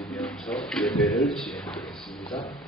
드리면서 예배를 진행하겠습니다.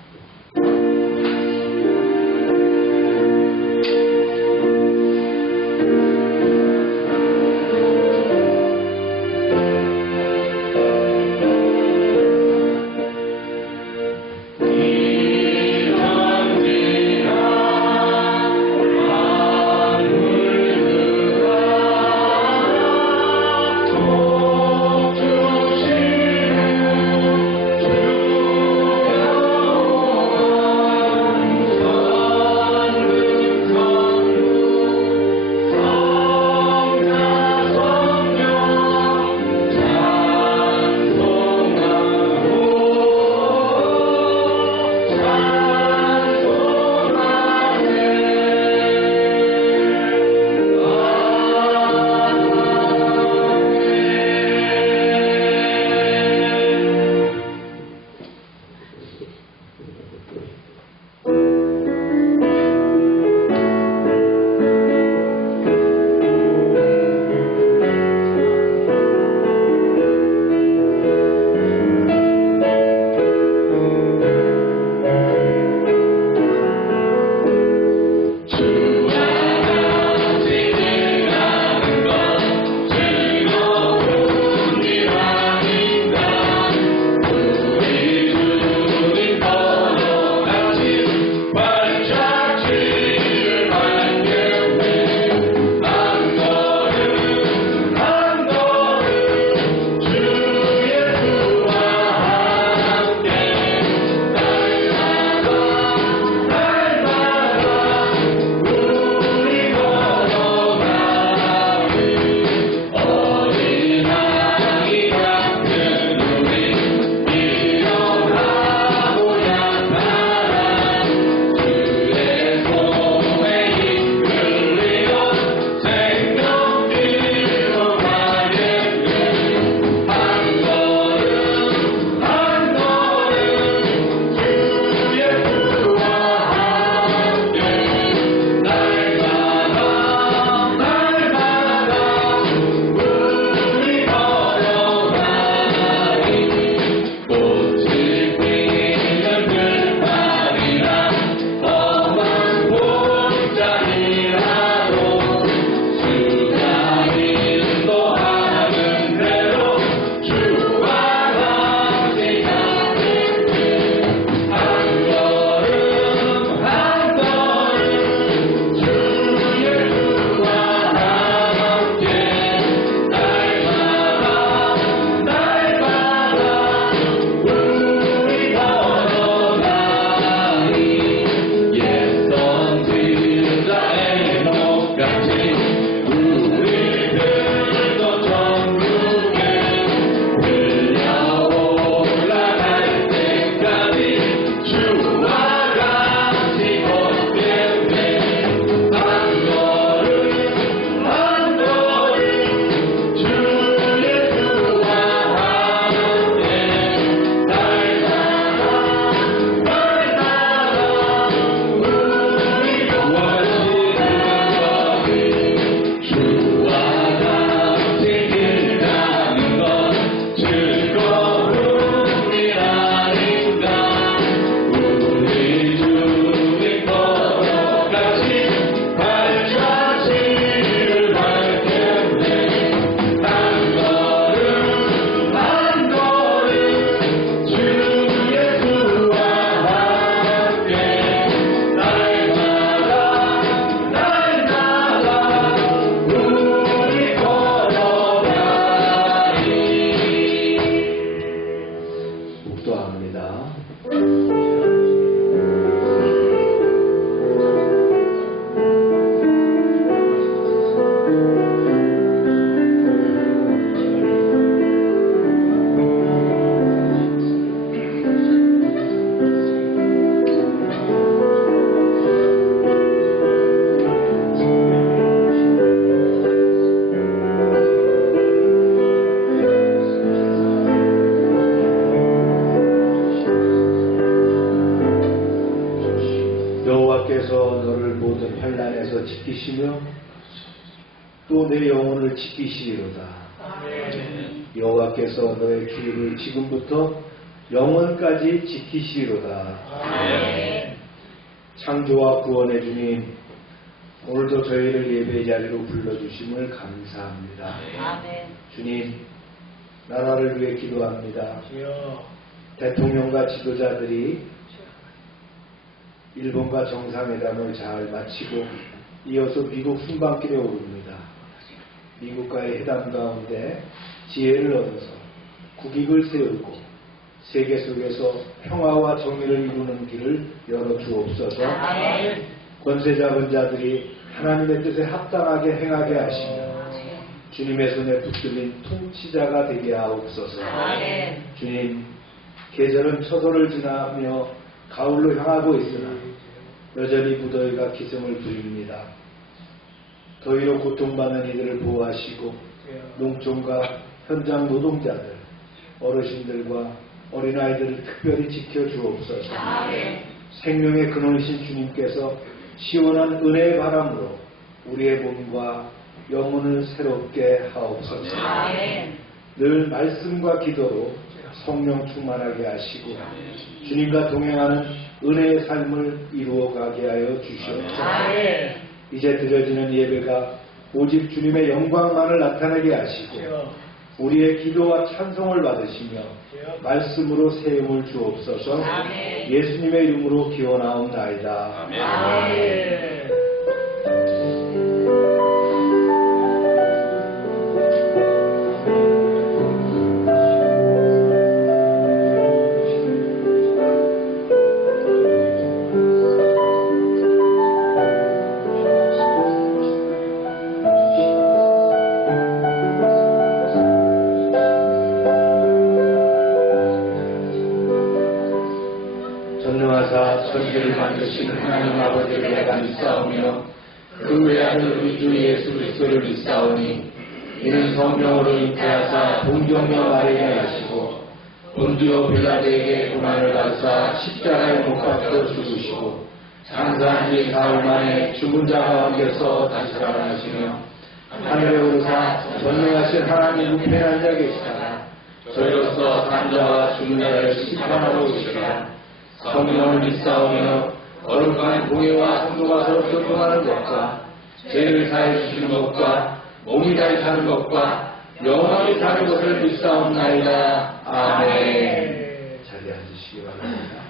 지키시며 또 내 영혼을 지키시리로다. 여호와께서 너의 길을 지금부터 영원까지 지키시리로다. 아멘. 창조와 구원의 주님, 오늘도 저희를 예배 자리로 불러주심을 감사합니다. 아멘. 주님, 나라를 위해 기도합니다. 주여. 대통령과 지도자들이 일본과 정상회담을 잘 마치고 이어서 미국 순방길에 오릅니다. 미국과의 회담 가운데 지혜를 얻어서 국익을 세우고 세계 속에서 평화와 정의를 이루는 길을 열어주옵소서. 아멘. 권세 잡은 자들이 하나님의 뜻에 합당하게 행하게 하시며 주님의 손에 붙들린 통치자가 되게 하옵소서. 아멘. 주님, 계절은 처소를 지나며 가을로 향하고 있으나 여전히 무더위가 기승을 부립니다. 더위로 고통받는 이들을 보호하시고 농촌과 현장 노동자들, 어르신들과 어린아이들을 특별히 지켜주옵소서. 아멘. 생명의 근원이신 주님께서 시원한 은혜의 바람으로 우리의 몸과 영혼을 새롭게 하옵소서. 아멘. 늘 말씀과 기도로 성령 충만하게 하시고 주님과 동행하는 은혜의 삶을 이루어가게 하여 주시옵소서. 아멘. 이제 드려지는 예배가 오직 주님의 영광만을 나타내게 하시고 우리의 기도와 찬송을 받으시며 말씀으로 세움을 주옵소서. 아멘. 예수님의 이름으로 기원하옵나이다. 아멘. 전능하사 천지를 만드신 하나님 아버지를 내가 믿사오며 그 외아들 우리 주 예수 그리스도를 믿사오니 이는 성령으로 잉태하사 동정녀 마리아에 하시고 본디오 빌라도에게 고난을 받으사 십자가에 못 박혀 죽으시고 장사한 지 사흘 만에 죽은 자 가운데서 다시 살아나시며 하늘에 오르사 전능하신 하나님 우편에 앉아 계시다가 저희로서 산자와 죽은 자를 심판하고 계시라. 성령을 믿사오며 거룩한 공예와 성도가 서로 교통하는 것과 죄를 사해 주시는 것과 몸이 다시 사는 것과 영원히 사는 것을 믿사옵나이다. 아멘. 자리에 앉으시기 바랍니다.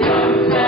감사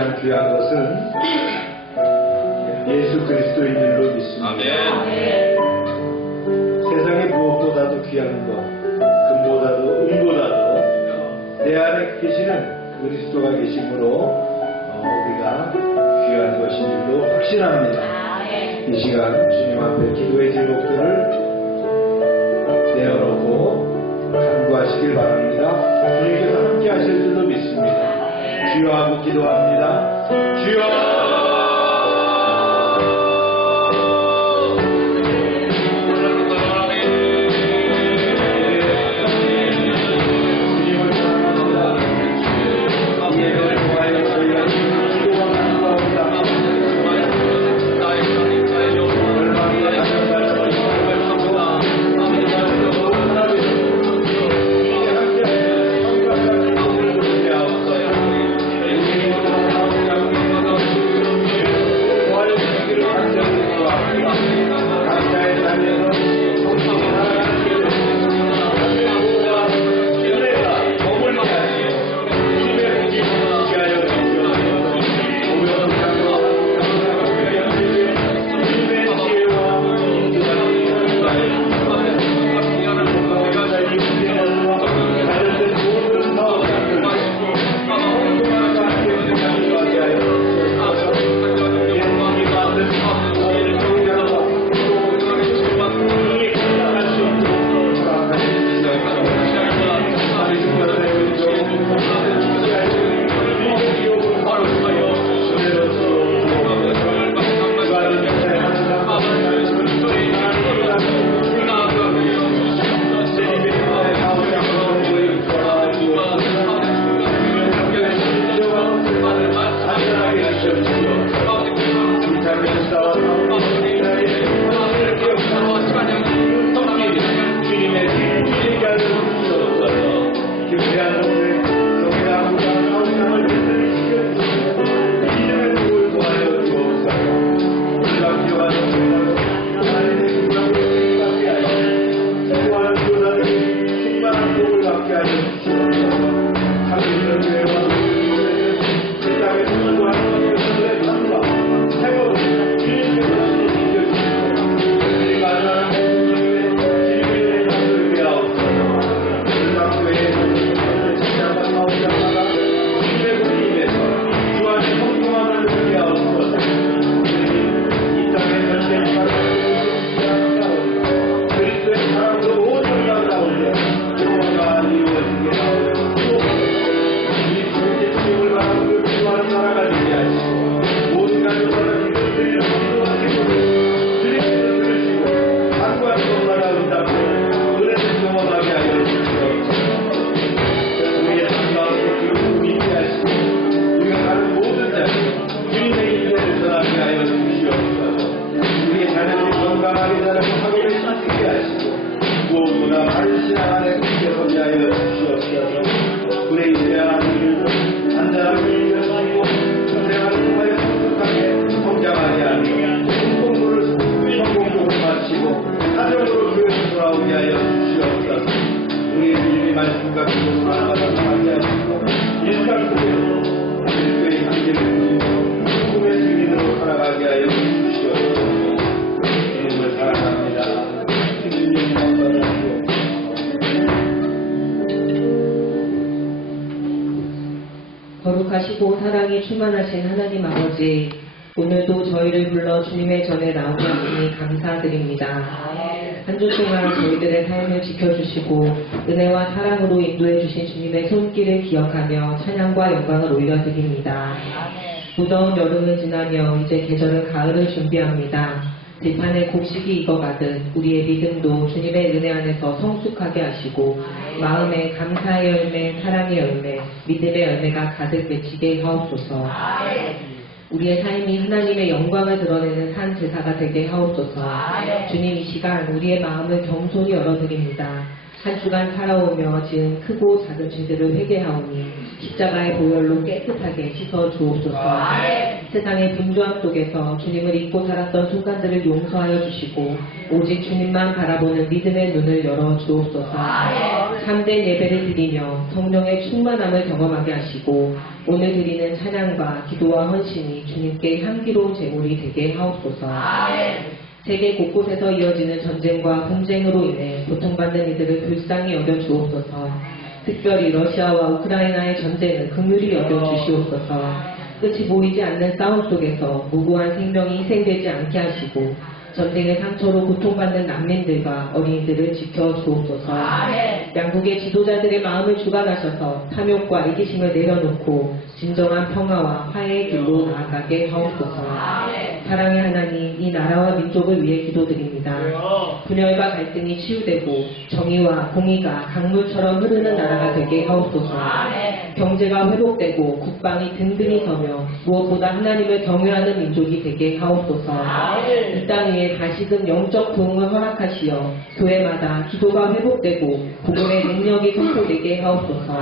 가장 귀한 것은 예수 그리스도인 줄로 믿습니다. 세상의 무엇보다도 귀한 것, 금보다도 은보다도 내 안에 계시는 그리스도가 계심으로 우리가 귀한 것인 줄로 확신합니다. 이 시간 주님 앞에 기도의 제목들을 내어놓고 간구하시길 바랍니다. 주님께서 함께 하실 줄로 믿습니다. 주여 하고 기도합니다. 주여! 거룩하시고 사랑이 충만하신 하나님 아버지, 오늘도 저희를 불러 주님의 전에 나오게 하시니 감사드립니다. 한 주 동안 저희들의 삶을 지켜주시고 은혜와 사랑으로 인도해 주신 주님의 손길을 기억하며 찬양과 영광을 올려드립니다. 무더운 여름을 지나며 이제 계절은 가을을 준비합니다. 들판에 곡식이 익어가듯 우리의 믿음도 주님의 은혜 안에서 성숙하게 하시고 마음에 감사의 열매, 사랑의 열매, 믿음의 열매가 가득 맺히게 하옵소서. 우리의 삶이 하나님의 영광을 드러내는 산 제사가 되게 하옵소서. 주님, 이 시간 우리의 마음을 겸손히 열어드립니다. 한 주간 살아오며 지은 크고 작은 죄들을 회개하오니 십자가의 보혈로 깨끗하게 씻어 주옵소서. 세상의 분주함 속에서 주님을 잊고 살았던 순간들을 용서하여 주시고 오직 주님만 바라보는 믿음의 눈을 열어 주옵소서. 참된 예배를 드리며 성령의 충만함을 경험하게 하시고 오늘 드리는 찬양과 기도와 헌신이 주님께 향기로운 제물이 되게 하옵소서. 세계 곳곳에서 이어지는 전쟁과 분쟁으로 인해 고통받는 이들을 불쌍히 여겨주옵소서. 특별히 러시아와 우크라이나의 전쟁을 긍휼히 여겨주시옵소서. 끝이 보이지 않는 싸움 속에서 무고한 생명이 희생되지 않게 하시고 전쟁의 상처로 고통받는 난민들과 어린이들을 지켜주옵소서. 양국의 지도자들의 마음을 주관하셔서 탐욕과 이기심을 내려놓고 진정한 평화와 화해의 길로 나아가게 하옵소서. 사랑의 하나님, 이 나라와 민족을 위해 기도드립니다. 분열과 갈등이 치유되고 정의와 공의가 강물처럼 흐르는 나라가 되게 하옵소서. 경제가 회복되고 국방이 든든히 서며 무엇보다 하나님을 경외하는 민족이 되게 하옵소서. 이 땅 위에 다시금 영적 부흥을 허락하시어 교회마다 기도가 회복되고 복음의 능력이 선포되게 하옵소서.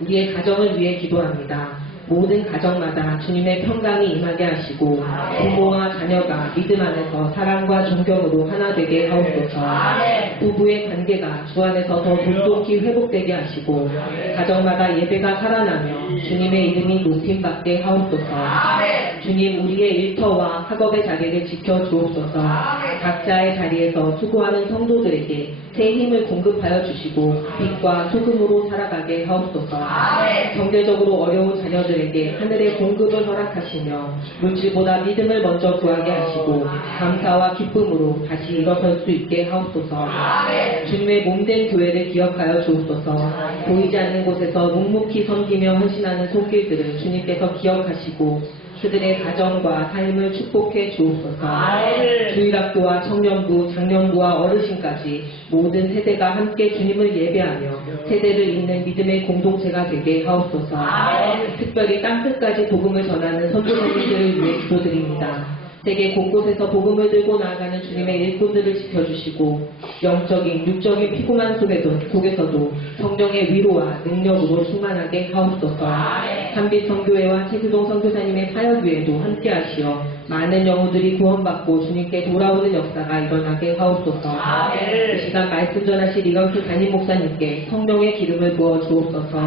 우리의 가정을 위해 기도합니다. 모든 가정마다 주님의 평강이 임하게 하시고 부모와 자녀가 믿음 안에서 사랑과 존경으로 하나 되게 하옵소서. 부부의 관계가 주 안에서 더 돈독히 회복되게 하시고 가정마다 예배가 살아나며 주님의 이름이 높임받게 하옵소서. 주님, 우리의 일터와 학업의 자리를 지켜주옵소서. 각자의 자리에서 수고하는 성도들에게 새 힘을 공급하여 주시고 빛과 소금으로 살아가게 하옵소서. 경제적으로 어려운 자녀들에게 하늘의 공급을 허락하시며 물질보다 믿음을 먼저 구하게 하시고 감사와 기쁨으로 다시 일어설 수 있게 하옵소서. 주님의 몸된 교회를 기억하여 주옵소서. 보이지 않는 곳에서 묵묵히 섬기며 헌신하는 손길들을 주님께서 기억하시고 그들의 가정과 삶을 축복해 주옵소서. 주일학교와 청년부, 장년부와 어르신까지 모든 세대가 함께 주님을 예배하며 세대를 잇는 믿음의 공동체가 되게 하옵소서. 특별히 땅끝까지 복음을 전하는 선교사님들을 위해 기도드립니다. 세계 곳곳에서 복음을 들고 나아가는 주님의 일꾼들을 지켜주시고 영적인, 육적인 피곤한 속에서도 성령의 위로와 능력으로 충만하게 하옵소서. 삼빛 선교회와 최수동 선교사님의 사역 위에도 함께하시어 많은 영혼들이 구원받고 주님께 돌아오는 역사가 일어나게 하옵소서. 이 시간 말씀 전하실 이광수 담임 목사님께 성령의 기름을 부어 주옵소서.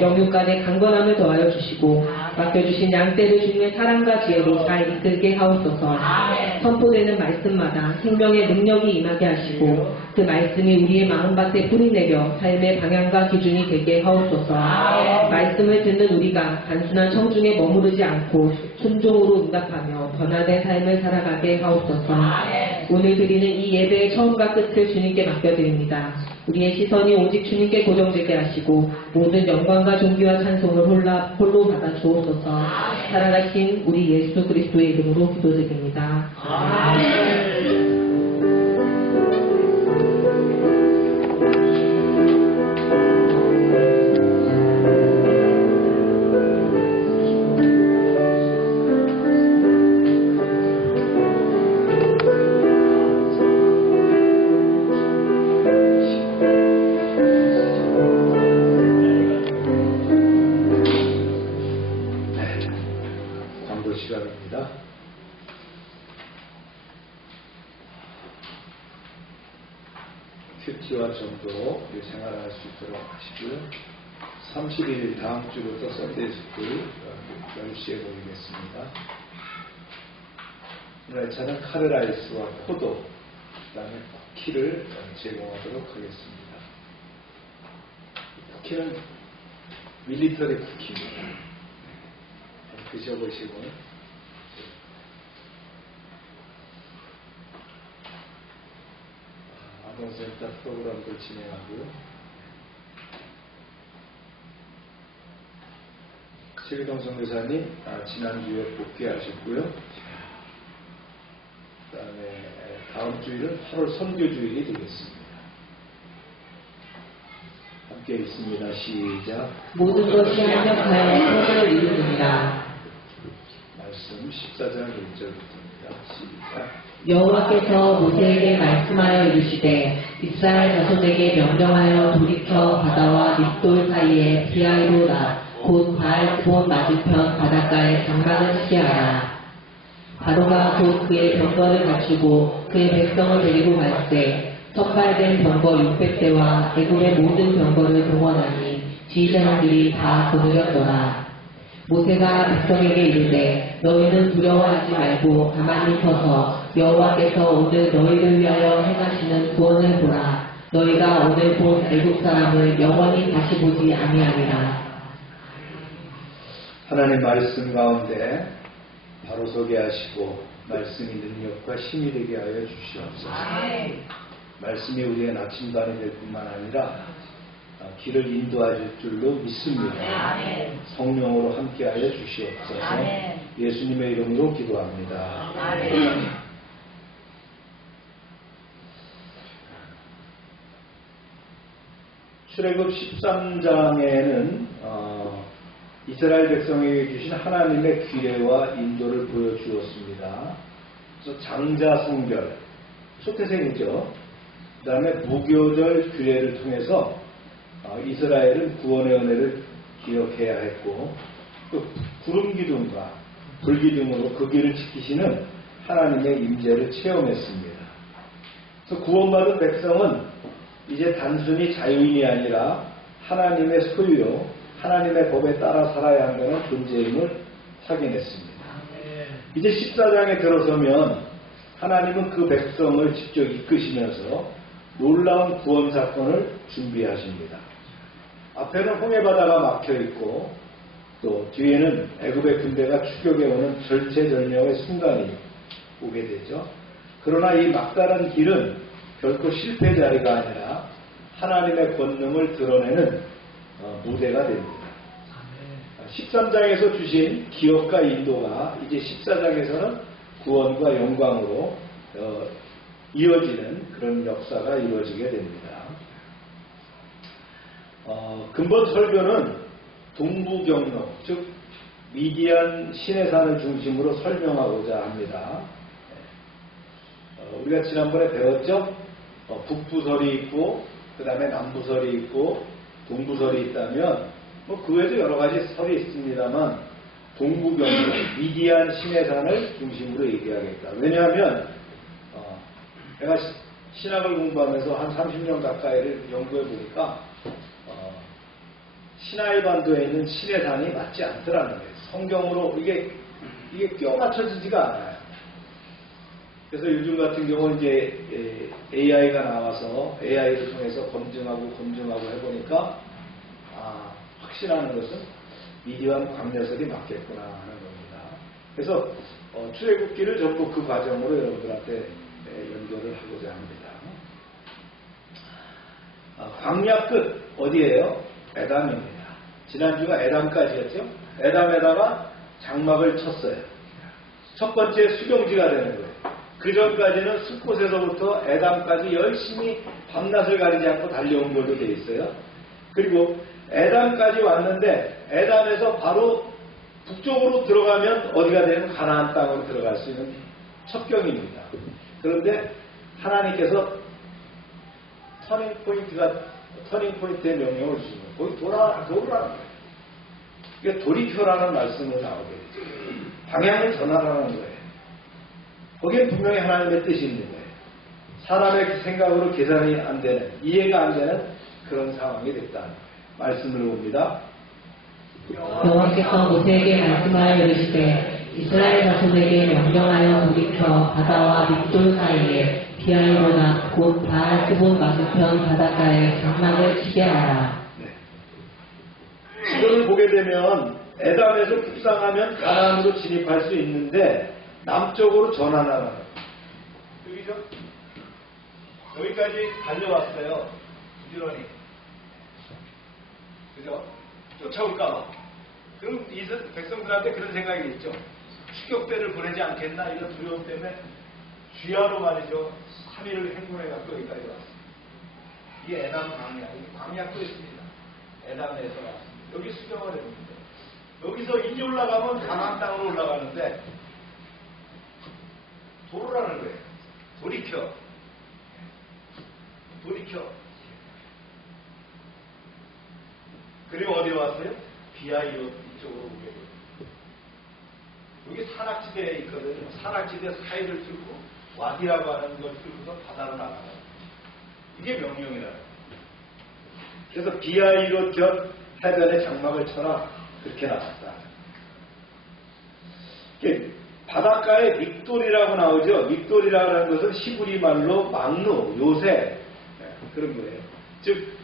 영육간의 강건함을 더하여 주시고 맡겨주신 양떼를 주님의 사랑과 지혜로 잘 이끌게 하옵소서. 선포되는 말씀마다 생명의 능력이 임하게 하시고 그 말씀이 우리의 마음밭에 뿌리내려 삶의 방향과 기준이 되게 하옵소서. 말씀을 듣는 우리가 단순한 청중에 머무르지 않고 순종으로 응답하며 변화된 삶을 살아가게 하옵소서. 오늘 드리는 이 예배의 처음과 끝을 주님께 맡겨드립니다. 우리의 시선이 오직 주님께 고정되게 하시고 모든 영광과 존귀와 찬송을 홀로 받아 주옵소서. 살아가신 우리 예수 그리스도의 이름으로 기도드립니다. 시간입니다. 큐티와 정도 생활할 수 있도록 하시고요. 30일 다음 주부터 썬데이 스쿨 10시에 모이겠습니다. 오늘 저는 카레라이스와 포도, 그 다음에 쿠키를 제공하도록 하겠습니다. 쿠키는 밀리터리 쿠키입니다. 드셔보시고 아동센터 프로그램도 진행하고요. 최기동 선교사님 지난주에 복귀하셨고요. 그 다음에 다음 주일은 8월 선교주일이 되겠습니다. 함께 있습니다. 시작. 모든 것이 합력하여 선을 이루느니라. 말씀 14장 1절부터입니다. 시작. 여호와께서 모세에게 말씀하여 이르시되 이스라엘 자손에게 명령하여 돌이켜 바다와 믹돌 사이에 비하이로라 곧 바알스본 맞은편 바닷가에 장막을 치게 하라. 바로가 곧 그의 병거를 갖추고 그의 백성을 데리고 갈새 선발된 병거 600대와 애굽의 모든 병거를 동원하니 지휘장들이 다 거느렸더라. 모세가 백성에게 이르되 너희는 두려워하지 말고 가만히 서서 여호와께서 오늘 너희를 위하여 행하시는 구원을 보라. 너희가 오늘 본 애굽 사람을 영원히 다시 보지 아니하리라. 하나님 말씀 가운데 바로 서게 하시고 말씀이 능력과 힘이 되게 하여 주시옵소서. 말씀이 우리의 나침반이 될 뿐만 아니라 길을 인도하실 줄로 믿습니다. 성령으로 함께하여 주시옵소서. 예수님의 이름으로 기도합니다. 출애굽 13장에는 이스라엘 백성에게 주신 하나님의 규례와 인도를 보여주었습니다. 그래서 장자 성결, 소태생이죠. 그 다음에 무교절 규례를 통해서 이스라엘은 구원의 은혜를 기억해야 했고, 또 구름기둥과 불기둥으로 그 길을 지키시는 하나님의 임재를 체험했습니다. 그래서 구원받은 백성은 이제 단순히 자유인이 아니라 하나님의 소유요, 하나님의 법에 따라 살아야 한다는 존재임을 확인했습니다. 이제 14장에 들어서면 하나님은 그 백성을 직접 이끄시면서 놀라운 구원 사건을 준비하십니다. 앞에는 홍해바다가 막혀있고 또 뒤에는 애굽의 군대가 추격해오는 절체절명의 순간이 오게 되죠. 그러나 이 막다른 길은 결코 실패 자리가 아니라 하나님의 권능을 드러내는 무대가 됩니다. 13장에서 주신 기업과 인도가 이제 14장에서는 구원과 영광으로 이어지는 그런 역사가 이루어지게 됩니다. 근본 설교는 동부경로, 즉 미디안 시내산을 중심으로 설명하고자 합니다. 우리가 지난번에 배웠죠? 북부설이 있고 그 다음에 남부설이 있고 동부설이 있다면 그 외에도 여러 가지 설이 있습니다만 동부경로, 미디안 시내산을 중심으로 얘기하겠다. 왜냐하면 내가 신학을 공부하면서 한 30년 가까이를 연구해 보니까 시나이 반도에 있는 시내산이 맞지 않더라는 거예요. 성경으로 이게 껴 맞춰지지가 않아요. 그래서 요즘 같은 경우는 이제 AI가 나와서 AI를 통해서 검증하고 해보니까 확신하는 것은 미디안 광야설이 맞겠구나 하는 겁니다. 그래서 출애굽기를 전부 그 과정으로 여러분들한테 연결을 하고자 합니다. 광야 끝 어디예요? 에담입니다. 지난주가 에담까지였죠. 에담에다가 장막을 쳤어요. 첫 번째 수경지가 되는 거예요. 그 전까지는 숲곳에서부터 에담까지 열심히 밤낮을 가리지 않고 달려온 걸로 되어 있어요. 그리고 에담까지 왔는데 에담에서 바로 북쪽으로 들어가면 어디가 되면 가나안 땅으로 들어갈 수 있는 첩경입니다. 그런데 하나님께서 터닝포인트의 명령을 주신 거예요. 거기 돌아라는 거예요. 그러니까 돌이켜라는 말씀을 나오게 되죠. 방향을 전하라는 거예요. 거기에 분명히 하나님의 뜻이 있는 거예요. 사람의 생각으로 계산이 안 되는, 이해가 안 되는 그런 상황이 됐다는 거예요. 말씀을 봅니다. 여호와께서 모세에게 말씀하여 이르시되 이스라엘 자손에게 명령하여 돌이켜 바다와 밑돌 사이에 비하이로나 곧 바알스본 맞은편 바닷가에 장막을 치게 하라. 지도를 보게 되면 에담에서 북상하면 가나안으로 진입할 수 있는데 남쪽으로 전환하라는 거예요. 여기죠? 여기까지 달려왔어요. 부지런히. 그죠? 쫓아올까봐. 그럼 이 백성들한테 그런 생각이 있죠. 추격대를 보내지 않겠나 이런 두려움 때문에 주야로 말이죠. 3일을 행군해갖고 여기까지 왔습니다. 이게 에담 광야. 광야 또 있습니다. 에담에서 왔습니다. 여기 수경을 해봅니다. 여기서 이제 올라가면 가나안 땅으로 올라가는데 돌으라는 거예요. 돌이켜. 그리고 어디 왔어요? 비하이로 이쪽으로 오게 돼요. 여기 산악지대에 있거든요. 산악지대 사이를 뚫고 와디라고 하는 걸 뚫고서 바다로 나가요. 이게 명령이라는 거예요. 그래서 비아이롯 곁 해변에 장막을 쳐라. 그렇게 나왔다. 바닷가에 믹돌이라고 나오죠. 믹돌이라는 것은 히브리 말로 막루, 요새 그런 거예요. 즉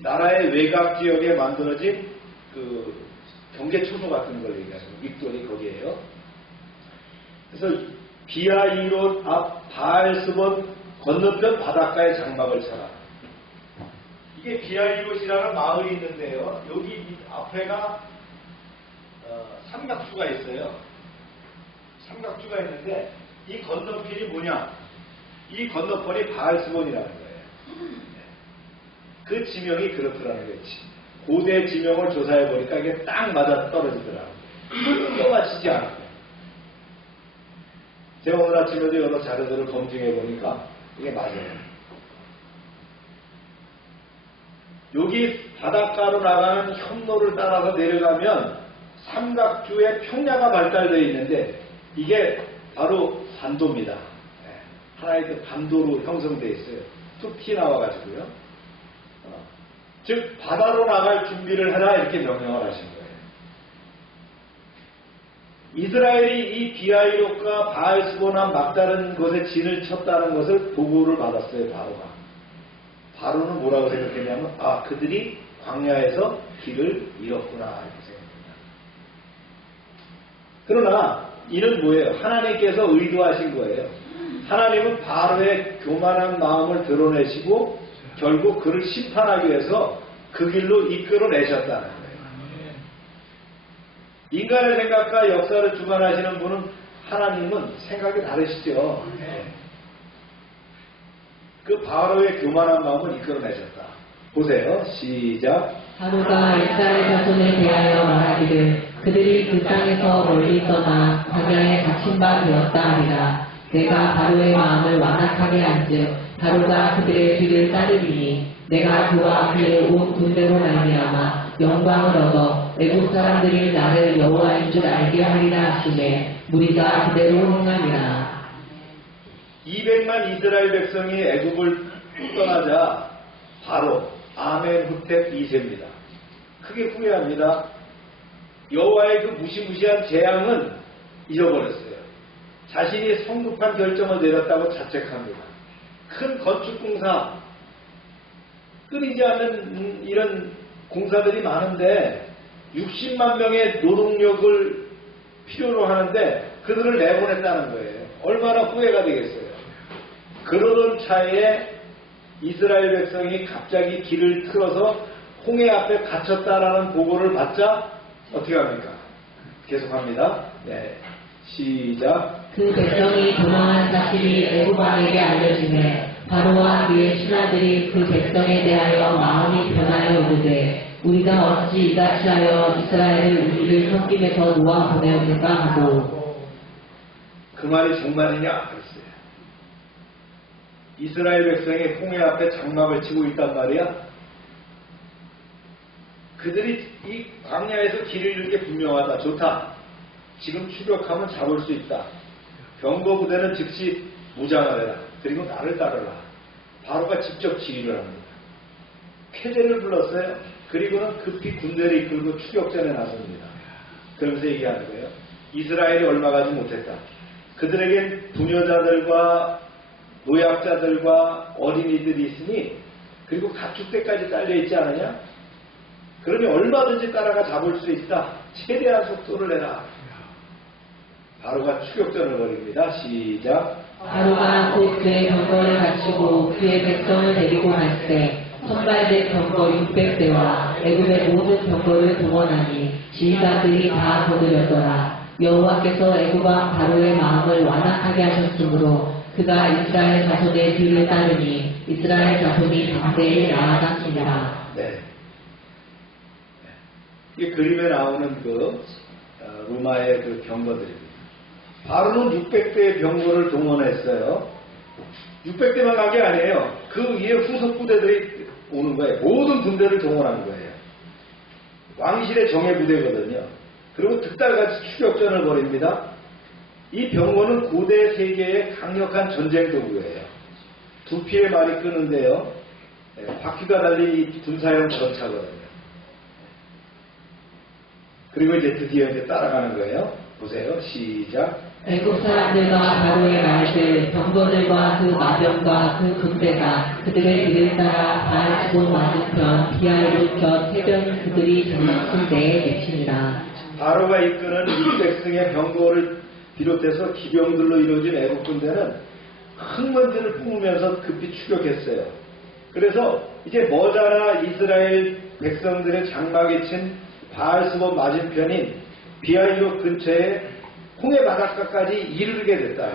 나라의 외곽 지역에 만들어진 경계초소 같은 걸 얘기하는 거예요. 믹돌이 거기에요. 그래서 비아이롯 앞 바알스본 건너편 바닷가에 장막을 쳐라. 이게 비아이롯이라는 마을이 있는데요. 여기 앞에가 삼각주가 있어요. 삼각주가 있는데 이 건너편이 뭐냐? 이 건너편이 바알스본이라는 거예요. 그 지명이 그렇더라는 거예요. 고대 지명을 조사해 보니까 이게 딱 맞아 떨어지더라고요. 껴맞히지 않고. 제가 오늘 아침에도 여러 자료들을 검증해 보니까 이게 맞아요. 여기 바닷가로 나가는 현로를 따라서 내려가면 삼각주에 평야가 발달되어 있는데 이게 바로 반도입니다. 하나의 그 반도로 형성되어 있어요. 툭 튀어나와가지고요. 즉 바다로 나갈 준비를 해라 이렇게 명령을 하신 거예요. 이스라엘이 이 비아이롯과 바알스본과 막다른 곳에 진을 쳤다는 것을 보고를 받았어요. 바로가. 바로는 뭐라고 생각했냐면 그들이 광야에서 길을 잃었구나 이렇게 생각합니다. 그러나 이는 뭐예요? 하나님께서 의도하신 거예요. 하나님은 바로의 교만한 마음을 드러내시고 결국 그를 심판하기 위해서 그 길로 이끌어내셨다는 거예요. 인간의 생각과 역사를 주관하시는 분은 하나님은 생각이 다르시죠. 그 바로의 교만한 마음을 이끌어내셨다. 보세요. 시작. 바로가 이스라엘 자손에 대하여 말하기를 그들이 그 땅에서 멀리 떠나 광야에 갇힌 바 되었다 하리라. 내가 바로의 마음을 완악하게 한즉 바로가 그들의 뒤를 따르리니 내가 그와 그의 온 군대로 말미암아 영광을 얻어 애국 사람들이 나를 여호와인 줄 알게 하리라 하시매 무리가 그대로 행함이라. 200만 이스라엘 백성이 애굽을 떠나자 바로 아멘후텝 2세입니다. 크게 후회합니다. 여호와의 그 무시무시한 재앙은 잊어버렸어요. 자신이 성급한 결정을 내렸다고 자책합니다. 큰 건축공사, 끊이지 않는 이런 공사들이 많은데 60만 명의 노동력을 필요로 하는데 그들을 내보냈다는 거예요. 얼마나 후회가 되겠어요. 그러던 차에 이스라엘 백성이 갑자기 길을 틀어서 홍해 앞에 갇혔다라는 보고를 받자 어떻게 합니까? 계속합니다. 네, 시작. 그 백성이 도망한 사실이 애굽 왕에게 알려지매 바로와 그의 신하들이 그 백성에 대하여 마음이 변하여 오르되 우리가 어찌 이같이 하여 이스라엘을 우리를 섬김에서 놓아 보내었는가 하고. 그 말이 정말이냐? 그랬어요. 이스라엘 백성이 홍해 앞에 장막을 치고 있단 말이야. 그들이 이 광야에서 길을 잃는 게 분명하다. 좋다. 지금 추격하면 잡을 수 있다. 병거 부대는 즉시 무장을 해라. 그리고 나를 따르라. 바로가 직접 지휘를 합니다. 쾌제를 불렀어요. 그리고는 급히 군대를 이끌고 추격전에 나섭니다. 그러면서 얘기하는 거예요. 이스라엘이 얼마 가지 못했다. 그들에겐 부녀자들과 노약자들과 어린이들이 있으니 그리고 가축대까지 딸려있지 않느냐? 그러니 얼마든지 따라가 잡을 수 있다. 최대한 속도를 내라. 바로가 추격전을 벌입니다. 시작. 바로가 곧 그의 병거를 갖추고 그의 백성을 데리고 갔을 선발된 병거 600대와 애굽의 모든 병거를 동원하니 지휘관들이 다 거느렸더라. 여호와께서 애굽 왕 바로의 마음을 완악하게 하셨으므로 그가 이스라엘 자손의 뒤를 따르니 이스라엘 자손이 담대히 나아갔습니다. 네. 이게 그림에 나오는 로마의 그 병거들입니다. 바로는 600대의 병거를 동원했어요. 600대만 간 게 아니에요. 그 위에 후속 부대들이 오는 거예요. 모든 군대를 동원한 거예요. 왕실의 정예 부대거든요. 그리고 득달같이 추격전을 벌입니다. 이 병거는 고대 세계의 강력한 전쟁 도구예요. 두피의 말이 끄는데요. 바퀴가 달린 이 군사용 전차거든요. 그리고 이제 드디어 이제 따라가는 거예요. 보세요. 시작. 애국 사람들과 바로의 말들, 병거들과 그 마병과 그 군대가 그들의 길을 따라 바알스본 맞은편 비알롯 곁 해변 그들이 장막한 데에 내치니라. 바로가 이끄는 육백승의 병거를 비롯해서 기병들로 이루어진 애국 군대는 흙먼지를 뿜으면서 급히 추격했어요. 그래서 이제 머자나 이스라엘 백성들의 장막에 친 바알스본 맞은편인 비알롯 근처에 홍해 바닷가까지 이르게 됐다.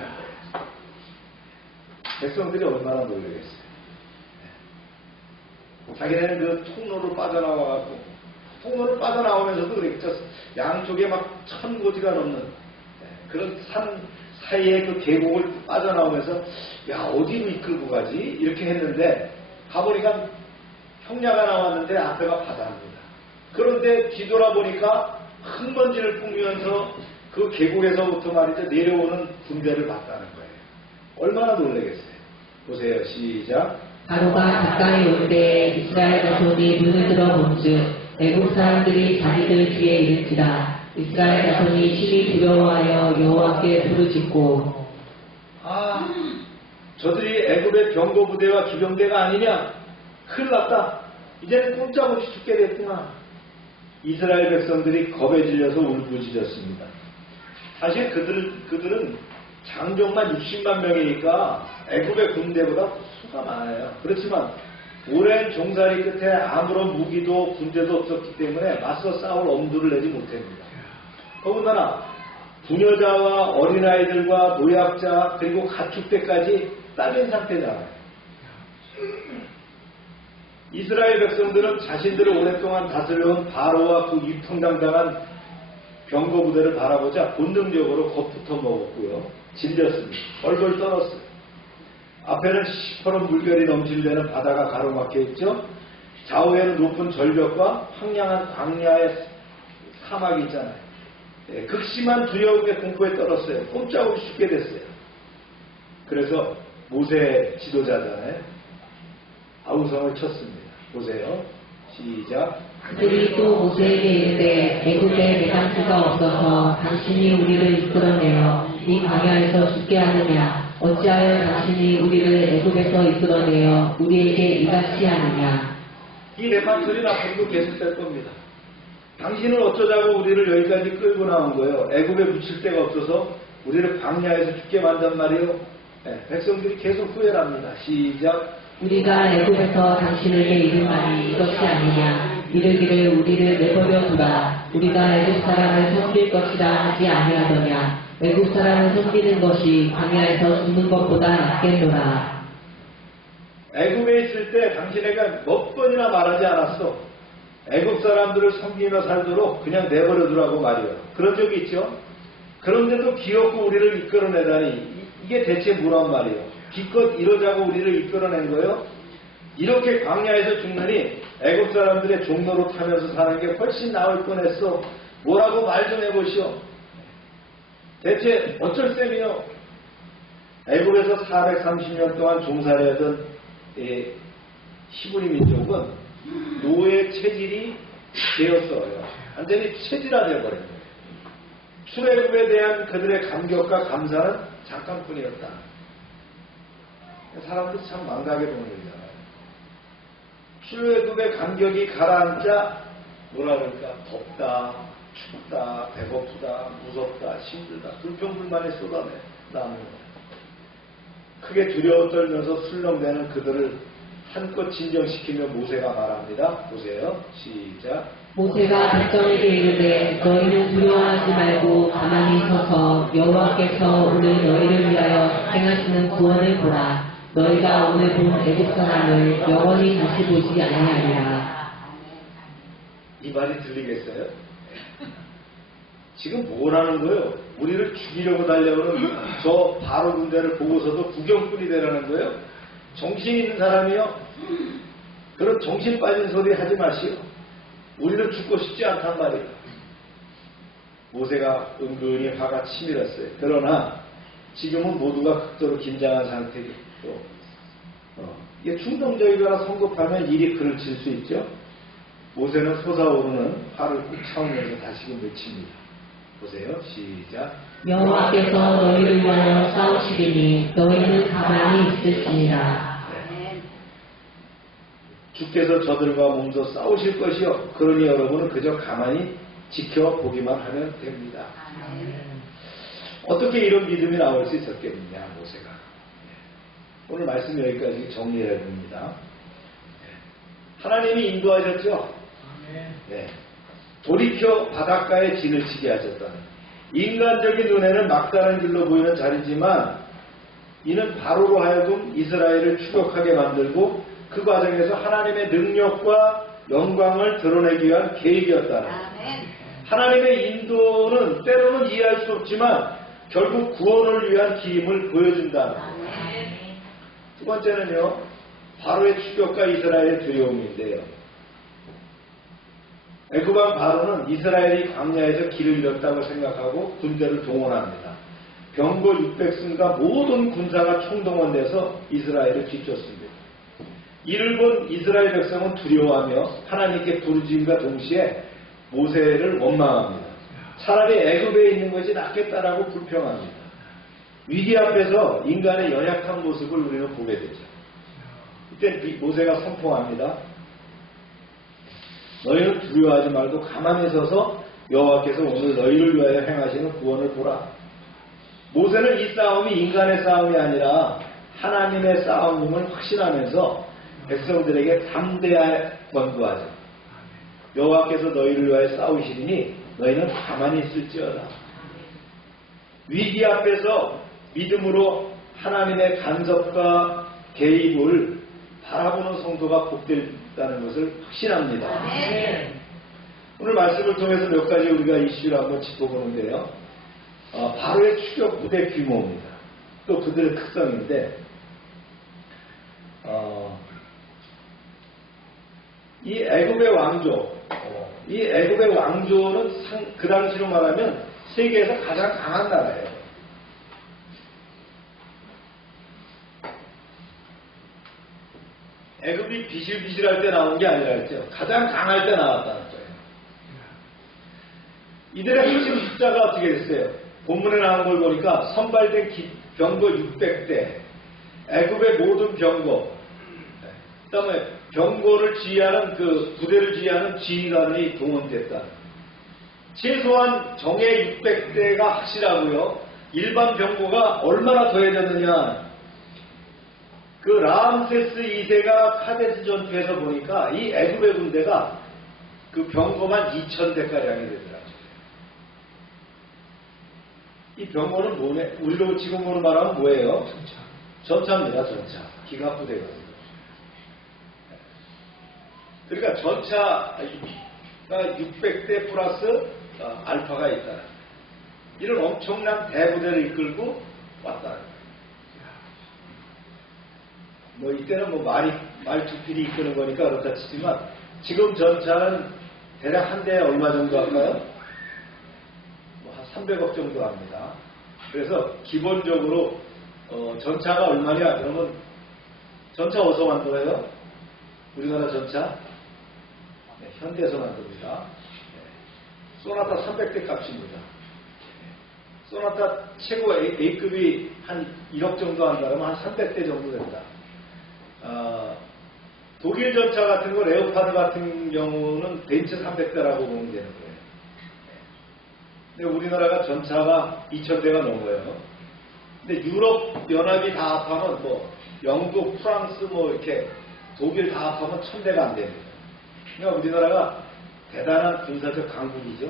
백성들이 얼마나 놀라겠어요. 자기네는 그 통로를 빠져나와가지고 통로를 빠져나오면서도 그랬죠. 양쪽에 막 1000고지가 넘는 그런 산 사이에 그 계곡을 빠져나오면서 야 어디로 이끌고 가지? 이렇게 했는데 가보니까 평야가 나왔는데 앞에가 바다입니다. 그런데 뒤돌아보니까 흙먼지를 뿜으면서 그 계곡에서부터 말이죠 내려오는 군대를 봤다는 거예요. 얼마나 놀라겠어요. 보세요. 시작. 바로가 가까이 올 때에 이스라엘 자손이 눈을 들어 본즉 애국 사람들이 자기들 뒤에 이른지라. 이스라엘 자손이 심히 두려워하여 여호와께 부르짖고 저들이 애굽의 병거 부대와 기병대가 아니냐? 큰일 났다. 이제는 꼼짝없이 죽게 됐구나. 이스라엘 백성들이 겁에 질려서 울부짖었습니다. 사실 그들은 장정만 60만 명이니까 애굽의 군대보다 수가 많아요. 그렇지만 오랜 종살이 끝에 아무런 무기도 군대도 없었기 때문에 맞서 싸울 엄두를 내지 못합니다. 더군다나 부녀자와 어린아이들과 노약자 그리고 가축대까지 딸린 상태잖아요. 이스라엘 백성들은 자신들을 오랫동안 다스려온 바로와 그 위풍당당한 병거 부대를 바라보자 본능적으로 겁부터 먹었고요. 질렸습니다. 벌벌 떨었어요. 앞에는 시퍼런 물결이 넘실대는 바다가 가로막혀 있죠. 좌우에는 높은 절벽과 황량한 광야의 사막이 있잖아요. 극심한 두려움의 공포에 떨었어요. 꼼짝없이 죽게 됐어요. 그래서 모세 지도자잖아요. 아우성을 쳤습니다. 보세요. 시작. 그들이 또 모세에게 이르되 애굽에 내장수가 없어서 당신이 우리를 이끌어내어 이 광야에서 죽게 하느냐? 어찌하여 당신이 우리를 애굽에서 이끌어내어 우리에게 이같이 하느냐? 이 레판소리 앞으로도 계속될 겁니다. 당신은 어쩌자고 우리를 여기까지 끌고 나온 거예요. 애굽에 묻힐 데가 없어서 우리를 광야에서 죽게 만든 말이에요. 백성들이 계속 후회를 합니다. 시작. 우리가 애굽에서 당신에게 이른 말이 이것이 아니냐? 이르기를 우리를 내버려 두라. 우리가 애굽 사람을 섬길 것이라 하지 아니하더냐? 애굽 사람을 섬기는 것이 광야에서 죽는 것보다 낫겠노라. 애굽에 있을 때 당신에게 몇 번이나 말하지 않았어. 애굽 사람들을 섬기며 살도록 그냥 내버려 두라고 말이에요. 그런 적이 있죠. 그런데도 기어코 우리를 이끌어내다니 이게 대체 뭐란 말이에요. 기껏 이러자고 우리를 이끌어낸 거예요. 이렇게 광야에서 죽느니 애굽 사람들의 종로로 타면서 사는 게 훨씬 나을 뻔했어. 뭐라고 말 좀 해보시오. 대체 어쩔 셈이요. 애굽에서 430년 동안 종살이하던 히브리 민족은 노예 체질이 되었어요. 완전히 체질화되어버린 거예요. 출애굽에 대한 그들의 감격과 감사는 잠깐뿐이었다. 사람들 참 망각해 보는 거잖아요. 출애굽의 감격이 가라앉자 뭐라 그럴까? 덥다, 춥다, 배고프다, 무섭다, 힘들다, 불평불만이 쏟아내 나오는 거예요. 크게 두려워 떨면서 술렁대는 그들을 한껏 진정시키며 모세가 말합니다. 보세요. 시작. 모세가 백성에게 이르되 너희는 두려워하지 말고 가만히 서서 여호와께서 오늘 너희를 위하여 행하시는 구원을 보라. 너희가 오늘 본 애굽 사람을 영원히 다시 보지 아니하리라. 이 말이 들리겠어요? 지금 뭐라는 거예요? 우리를 죽이려고 달려오는 저 바로 군대를 보고서도 구경꾼이 되라는 거예요? 정신 있는 사람이요? 그런 정신 빠진 소리 하지 마시오. 우리는 죽고 싶지 않단 말이에요. 모세가 은근히 화가 치밀었어요. 그러나 지금은 모두가 극도로 긴장한 상태고 이게 충동적이거나 성급하면 일이 그를 칠 수 있죠. 모세는 솟아오르는 화를 꾹 참으면서 다시금 외칩니다. 보세요. 시작. 여호와께서 너희를 위하여 싸우시리니 너희는 가만히 있을지니라. 주께서 저들과 몸소 싸우실 것이요. 그러니 여러분은 그저 가만히 지켜보기만 하면 됩니다. 어떻게 이런 믿음이 나올 수 있었겠느냐, 모세가. 오늘 말씀 여기까지 정리해 봅니다. 하나님이 인도하셨죠? 네. 돌이켜 바닷가에 진을 치게 하셨다는. 인간적인 눈에는 막다른 길로 보이는 자리지만 이는 바로로 하여금 이스라엘을 추격하게 만들고 그 과정에서 하나님의 능력과 영광을 드러내기 위한 계획이었다는. 하나님의 인도는 때로는 이해할 수 없지만 결국 구원을 위한 길임을 보여준다는. 두 번째는요, 바로의 추격과 이스라엘의 두려움인데요. 애굽왕 바로는 이스라엘이 광야에서 길을 잃었다고 생각하고 군대를 동원합니다. 병거 600승과 모든 군사가 총동원돼서 이스라엘을 뒤쫓습니다. 이를 본 이스라엘 백성은 두려워하며 하나님께 부르짖음과 동시에 모세를 원망합니다. 차라리 애굽에 있는 것이 낫겠다라고 불평합니다. 위기 앞에서 인간의 연약한 모습을 우리는 보게 되죠. 이때 모세가 선포합니다. 너희는 두려워하지 말고 가만히 서서 여호와께서 오늘 너희를 위하여 행하시는 구원을 보라. 모세는 이 싸움이 인간의 싸움이 아니라 하나님의 싸움임을 확신하면서 백성들에게 담대하게 권고하죠. 여호와께서 너희를 위하여 싸우시리니 너희는 가만히 있을지어다. 위기 앞에서 믿음으로 하나님의 간섭과 개입을 바라보는 성도가 복된다는 것을 확신합니다. 오늘 말씀을 통해서 몇 가지 우리가 이슈를 한번 짚어보는데요. 바로의 추격 부대 규모입니다. 또 그들의 특성인데 이 애굽의 왕조는 그 당시로 말하면 세계에서 가장 강한 나라예요. 애굽이 비실비실할 때 나온 게 아니라 했죠. 가장 강할 때 나왔다는 거예요. 이들의 핵심 숫자가 어떻게 됐어요? 본문에 나온 걸 보니까 선발된 병거 600대, 애굽의 모든 병거, 그 다음에 병거를 지휘하는 그 부대를 지휘하는 지휘관이 동원됐다. 최소한 정예 600대가 확실하고요. 일반 병거가 얼마나 더해졌느냐. 그 라암세스 2세가 카데스 전투에서 보니까 이 애굽의 군대가 그 병거만 2000대가량이 되더라고요. 이 병거는 뭐네? 우리로 지금으로 말하면 뭐예요? 전차입니다. 전차. 기갑부대가. 그러니까 전차가 600대 플러스 알파가 있다. 이런 엄청난 대부대를 이끌고 왔다. 뭐 이때는 뭐 말투필이 이끄는 거니까 그렇다 치지만 지금 전차는 대략 한 대에 얼마 정도 할까요? 뭐 한 300억 정도 합니다. 그래서 기본적으로 전차가 얼마냐? 그러면 전차 어디서 만들어요? 우리나라 전차? 네, 현대에서 만듭니다. 네. 소나타 300대 값입니다. 소나타 최고 A급이 한 1억 정도 한다면 한 300대 정도 된다. 독일 전차 같은 거, 레오파드 같은 경우는 벤츠 300대라고 보면 되는 거예요. 근데 우리나라가 전차가 2000대가 넘어요. 근데 유럽 연합이 다 합하면 뭐 영국, 프랑스 뭐 이렇게 독일 다 합하면 1000대가 안 됩니다. 그러니까 우리나라가 대단한 군사적 강국이죠.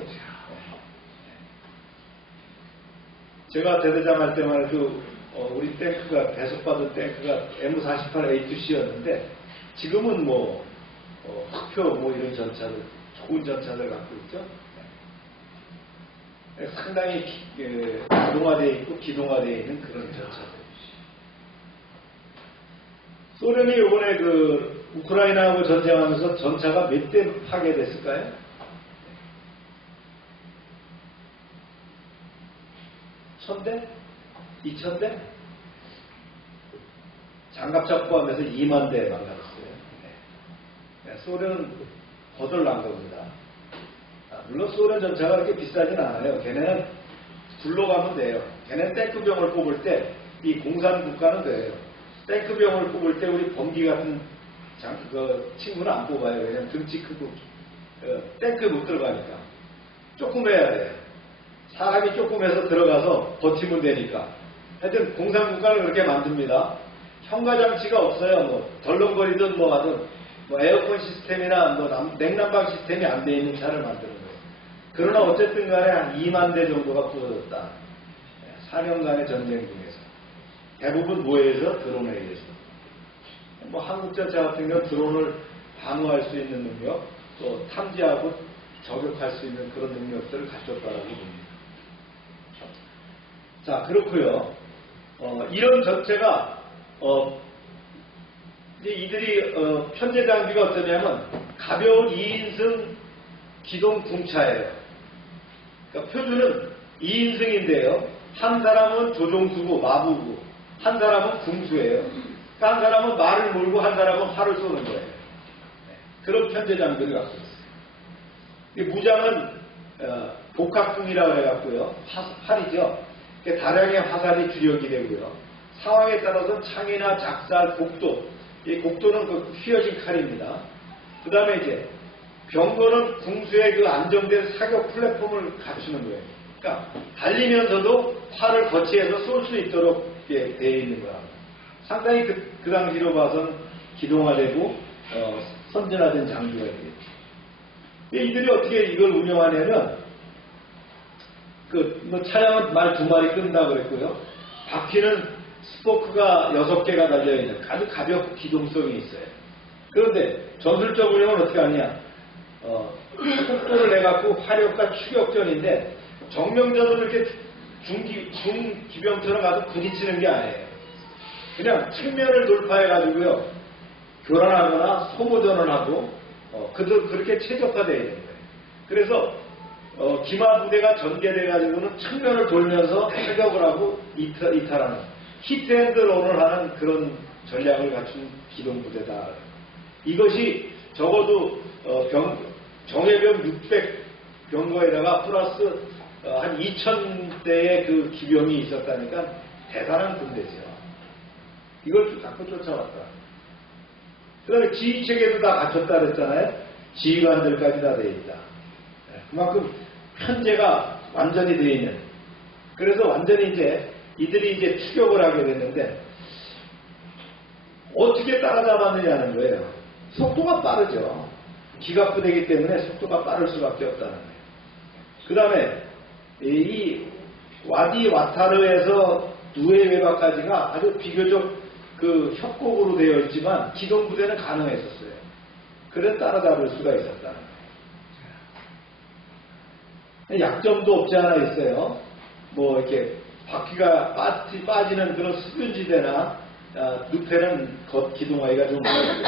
제가 대대장 할 때만 해도 우리 탱크가 배속받은 탱크가 M48A2C였는데 지금은 뭐 흑표 뭐 이런 전차들, 좋은 전차들 갖고 있죠. 상당히 기동화되어 있고 기동화되어 있는 그런 전차들. 소련이 이번에 그 우크라이나하고 전쟁하면서 전차가 몇 대 파괴됐을까요? 1000대? 2000대? 장갑차 포함해서 2만 대 망가졌어요. 네. 소련은 거덜난 겁니다. 물론 소련 전차가 그렇게 비싸진 않아요. 걔네는 굴러가면 돼요. 걔네는 탱크병을 뽑을 때 이 공산 국가는 그래요. 탱크병을 뽑을 때 우리 범기 같은 친구는 안 뽑아요. 왜냐면 등치 크고 탱크 못 들어가니까. 조금 해야 돼요. 사람이 조금 해서 들어가서 버티면 되니까. 하여튼 공산 국가를 그렇게 만듭니다. 현가장치가 없어요. 뭐 덜렁거리든 뭐 하든 뭐 에어컨 시스템이나 뭐 냉난방 시스템이 안 돼 있는 차를 만드는 거예요. 그러나 어쨌든 간에 한 2만 대 정도가 부서졌다. 4년간의 전쟁 중에서. 대부분 뭐에 의해서? 드론에 의해서. 뭐 한국 전차 같은 경우는 드론을 방어할 수 있는 능력, 또 탐지하고 저격할 수 있는 그런 능력들을 갖췄다라고 봅니다. 자, 그렇고요. 이런 전체가 이제 이들이 편제 장비가 어떠냐면 가벼운 2인승 기동 궁차예요. 그러니까 표준은 2인승인데요. 한 사람은 조종수고 마부고 한 사람은 궁수예요. 그러니까 한 사람은 말을 몰고 한 사람은 활을 쏘는 거예요. 그런 편제 장비를 갖고 있어요. 무장은 복합궁이라고 해갖고요. 활이죠. 다량의 화살이 주력이 되고요. 상황에 따라서는 창이나 작살, 곡도. 이 곡도는 그 휘어진 칼입니다. 그 다음에 이제 병거는 궁수의 그 안정된 사격 플랫폼을 갖추는 거예요. 그러니까 달리면서도 활을 거치해서 쏠 수 있도록 되어 있는 거야. 상당히 그 당시로 봐서는 기동화되고 선진화된 장비가 되겠죠. 이들이 어떻게 이걸 운영하냐면 뭐 차량은 말 2마리 끈다고 그랬고요. 바퀴는 스포크가 6개가 달려있는 아주 가볍고 기동성이 있어요. 그런데 전술적 운영은 어떻게 하냐? 속도를 내갖고 화력과 추격전인데 정명전으로 이렇게 중기병처럼 가서 부딪히는 게 아니에요. 그냥 측면을 돌파해가지고요. 교란하거나 소모전을 하고 그렇게 최적화되어 있는 거예요. 그래서 기마 부대가 전개돼가지고는 측면을 돌면서 타격을 하고 이탈하는 히트앤드런을 하는 그런 전략을 갖춘 기동부대다. 이것이 적어도 정예병 600 병거에다가 플러스 한 2000대의 그 기병이 있었다니까 대단한 군대죠. 이걸 갖고 쫓아왔다. 그 다음에 지휘체계도 다 갖췄다 그랬잖아요. 지휘관들까지 다 되어 있다. 그만큼 편제가 완전히 되어 있는. 그래서 완전히 이제 이들이 이제 추격을 하게 됐는데 어떻게 따라잡았느냐는 거예요. 속도가 빠르죠. 기갑부대이기 때문에 속도가 빠를 수밖에 없다는 거예요. 그 다음에 이 와디 와타르에서 누에 외바까지가 아주 비교적 그 협곡으로 되어 있지만 기동부대는 가능했었어요. 그래서 따라잡을 수가 있었다는 거예요. 약점도 없지 않아 있어요. 뭐 이렇게 바퀴가 빠지는 그런 수변지대나 늪에는 기동하기가 좀 어렵고요.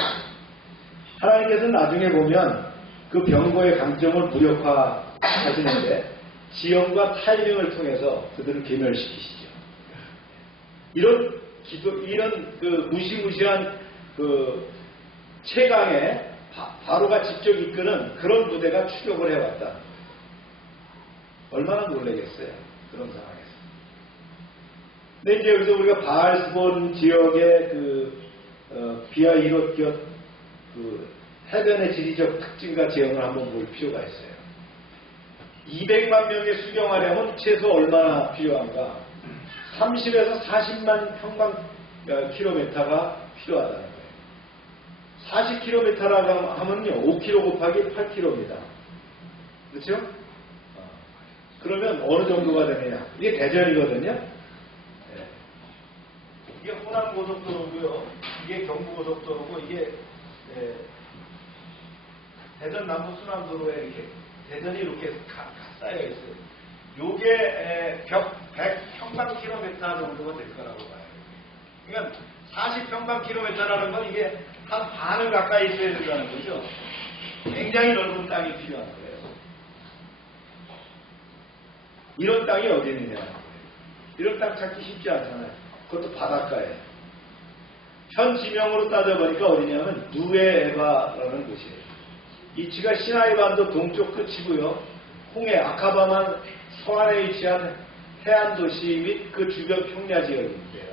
하나님께서는 나중에 보면 그 병거의 강점을 무력화하시는데 지형과 타이밍을 통해서 그들을 괴멸시키시죠. 이런 그 무시무시한 그 최강의 바로가 직접 이끄는 그런 부대가 추격을 해왔다. 얼마나 놀라겠어요. 그런 상황에서. 근데 이제 여기서 우리가 바알스본 지역의 비아 이롯 곁 해변의 지리적 특징과 지형을 한번 볼 필요가 있어요. 200만 명이 수경하려면 최소 얼마나 필요한가? 30에서 40만 평방 킬로미터가 필요하다는 거예요. 40km라고 하면요, 5km 곱하기 8km입니다. 그렇죠? 그러면 어느 정도가 되느냐? 이게 대전이거든요. 네. 이게 호남고속도로고요. 이게 경부고속도로고 이게 대전 남부순환도로에 이렇게 대전이 이렇게 쌓여 있어요. 요게 100평방킬로미터 정도가 될 거라고 봐요. 그러니까 40평방킬로미터라는 건 이게 한 반을 가까이 있어야 된다는 거죠. 굉장히 넓은 땅이 필요한 거예요. 이런 땅이 어디 있느냐. 이런 땅 찾기 쉽지 않잖아요. 그것도 바닷가에. 현 지명으로 따져보니까 어디냐면 누에바라는 곳이에요. 위치가 시나이반도 동쪽 끝이고요. 홍해 아카바만 서안에 위치한 해안 도시 및 그 주변 평야 지역인데요.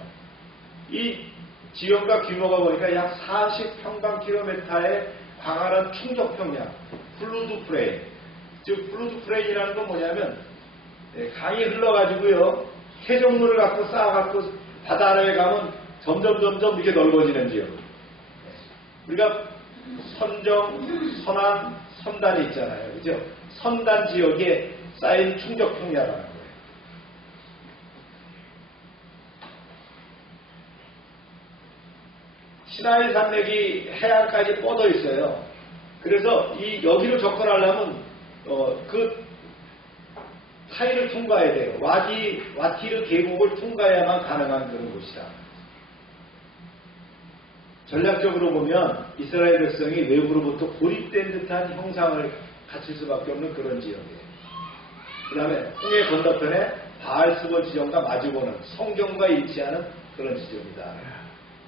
이 지역과 규모가 보니까 약 40평방킬로미터의 광활한 충적 평야, 플루드 프레인. 즉 플루드 프레인이라는 건 뭐냐면 강이 흘러가지고요. 세정물을 갖고 쌓아갖고 바다 아래에 가면 점점 이렇게 넓어지는 지역. 우리가 선정, 선안, 선단이 있잖아요. 그죠? 선단 지역에 쌓인 충적 평야라는 거예요. 시나이 산맥이 해안까지 뻗어 있어요. 그래서 여기로 접근하려면 그 타이를 통과해야 돼요. 와티르 계곡을 통과해야만 가능한 그런 곳이다. 전략적으로 보면 이스라엘 백성이 외부로부터 고립된 듯한 형상을 갖출 수밖에 없는 그런 지역이에요. 그 다음에 홍해 건너편에 바알스볼 지점과 마주보는 성경과 일치하는 그런 지점이다.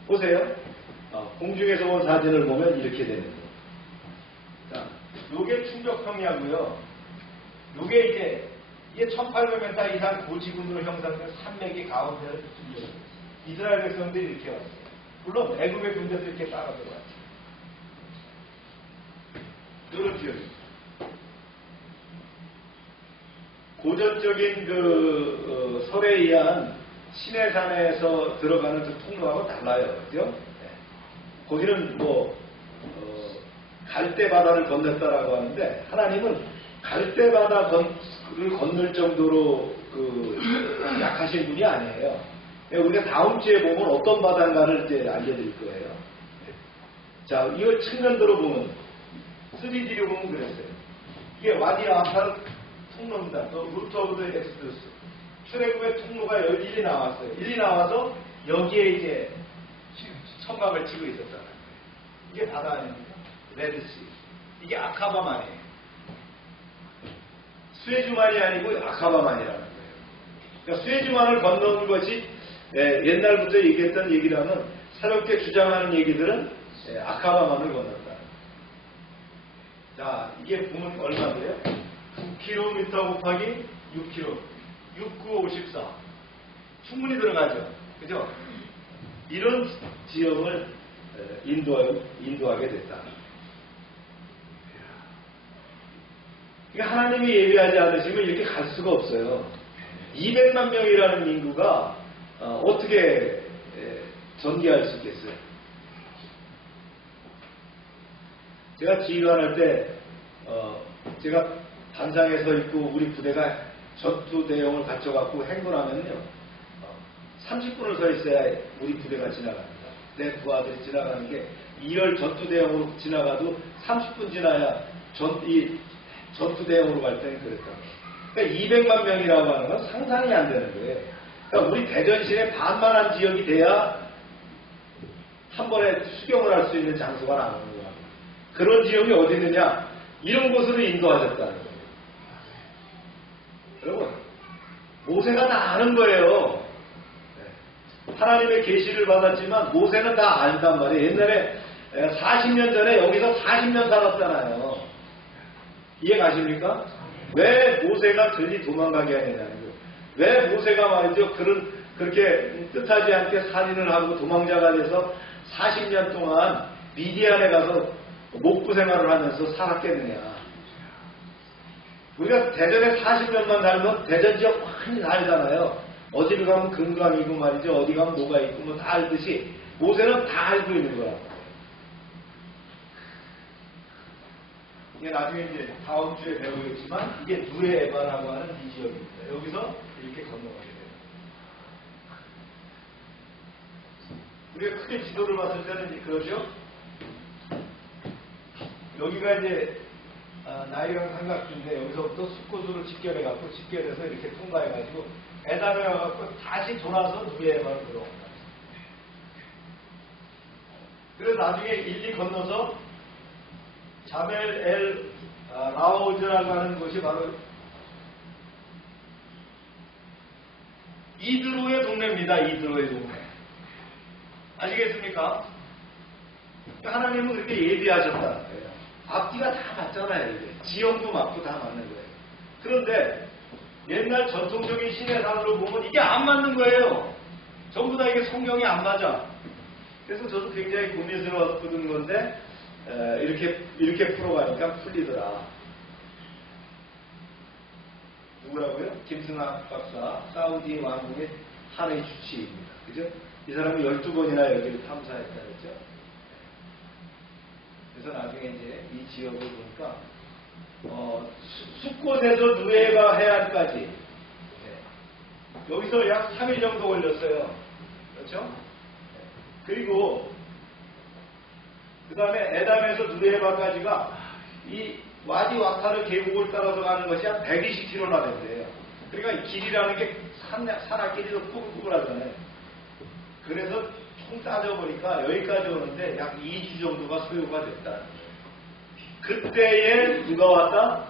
보세요. 공중에서 본 사진을 보면 이렇게 되는 거예요. 자, 요게 충격평야고요. 요게 이게 1800m 이상 고지군으로 형성된 산맥이 가운데를 뚫려 있어요. 이스라엘 백성들이 이렇게 왔어요. 물론 애굽의 군대도 이렇게 따라 들어왔죠. 이런 지역입니다. 고전적인 설에 의한 시내산에서 들어가는 그 통로하고 달라요. 그죠? 네. 거기는 갈대바다를 건넜다라고 하는데 하나님은 갈대바다를 건널 정도로 약하신 분이 아니에요. 우리가 다음 주에 보면 어떤 바다인가를 이제 알려드릴 거예요. 자, 이걸 측면도로 보면 3D로 보면 그랬어요. 이게 와디 아파르 통로입니다. 루트 오브 더 엑스odus. 출애굽의 통로가 일이 나왔어요. 일이 나와서 여기에 이제 천막을 치고 있었잖아요. 이게 바다 아닙니까? 레드시. 이게 아카바만이에요. 수에즈만이 아니고 아카바만이라는 거예요. 그러니까 수에즈만을 건너는 것이 옛날부터 얘기했던 얘기라면 새롭게 주장하는 얘기들은 아카바만을 건넌다. 자, 이게 보면 얼마인데요? 9km 곱하기 6km. 6954. 충분히 들어가죠. 그죠? 이런 지형을 인도하게 됐다. 그러니까 하나님이 예비하지 않으시면 이렇게 갈 수가 없어요. 200만 명이라는 인구가 어떻게 전개할 수 있겠어요? 제가 지휘관할 때 제가 단상에 서 있고 우리 부대가 전투 대용을 갖춰갖고 행군하면요 30분을 서 있어야 우리 부대가 지나갑니다. 내 부하들이 지나가는 게 2열 전투 대용으로 지나가도 30분 지나야 전투 대용으로 갈 때는 그랬다. 그러니까 200만 명이라고 하는 건 상상이 안 되는 거예요. 그러니까 우리 대전시의 반만한 지역이 돼야 한 번에 수경을 할 수 있는 장소가 나오는 거야. 그런 지역이 어디 있느냐? 이런 곳으로 인도하셨다는 거예요. 여러분, 모세가 다 아는 거예요. 하나님의 계시를 받았지만 모세는 다 안단 말이에요. 옛날에 40년 전에 여기서 40년 살았잖아요. 이해 가십니까? 왜 모세가 들리 도망가게 하느냐는 거예요. 왜 모세가 말이죠. 그렇게 뜻하지 않게 살인을 하고 도망자가 돼서 40년 동안 미디안에 가서 목부 생활을 하면서 살았겠느냐. 우리가 대전에 40년만 살면 대전 지역 많이 살잖아요. 어디를 가면 금강이고 말이죠. 어디 가면 뭐가 있고 뭐 다 알듯이 모세는 다 알고 있는 거야. 이게 나중에 이제 다음 주에 배우겠지만 이게 누에바라고 하는 이 지역입니다. 여기서 이렇게 건너가게 돼요. 우리가 크게 지도를 봤을 때는 그러죠. 여기가 이제 나이랑 삼각주인데 여기서부터 숫고수를 직결해갖고 직결해서 이렇게 통과해가지고 에담에 와갖고 다시 돌아서 누에바로 들어옵니다. 그래서 나중에 일리 건너서 자벨 엘 라오즈라고 하는 곳이 바로 이드로의 동네입니다. 이드로의 동네. 아시겠습니까? 하나님은 그렇게 예비하셨다는 거예요. 앞뒤가 다 맞잖아요. 이게. 지형도 맞고 다 맞는 거예요. 그런데 옛날 전통적인 신의 산으로 보면 이게 안 맞는 거예요. 전부 다 이게 성경이 안 맞아. 그래서 저도 굉장히 고민스러웠던 건데 이렇게 풀어가니까 풀리더라. 누구라고요? 김승학 박사, 사우디 왕국의 하나의 주치입니다. 그죠? 이 사람이 12번이나 여기를 탐사했다 그랬죠? 그래서 나중에 이제 이 지역을 보니까 숲곳에서 누에바 해안까지 여기서 약 3일 정도 걸렸어요. 그렇죠? 그리고 그 다음에 에담에서 누에바까지가 이 와디 와타르 계곡을 따라서 가는 것이 한 120km나 된대요. 그러니까 길이라는 게 산악길이 꾸불꾸불하잖아요. 그래서 총 따져보니까 여기까지 오는데 약 2주 정도가 소요가 됐다. 그때에 누가 왔다?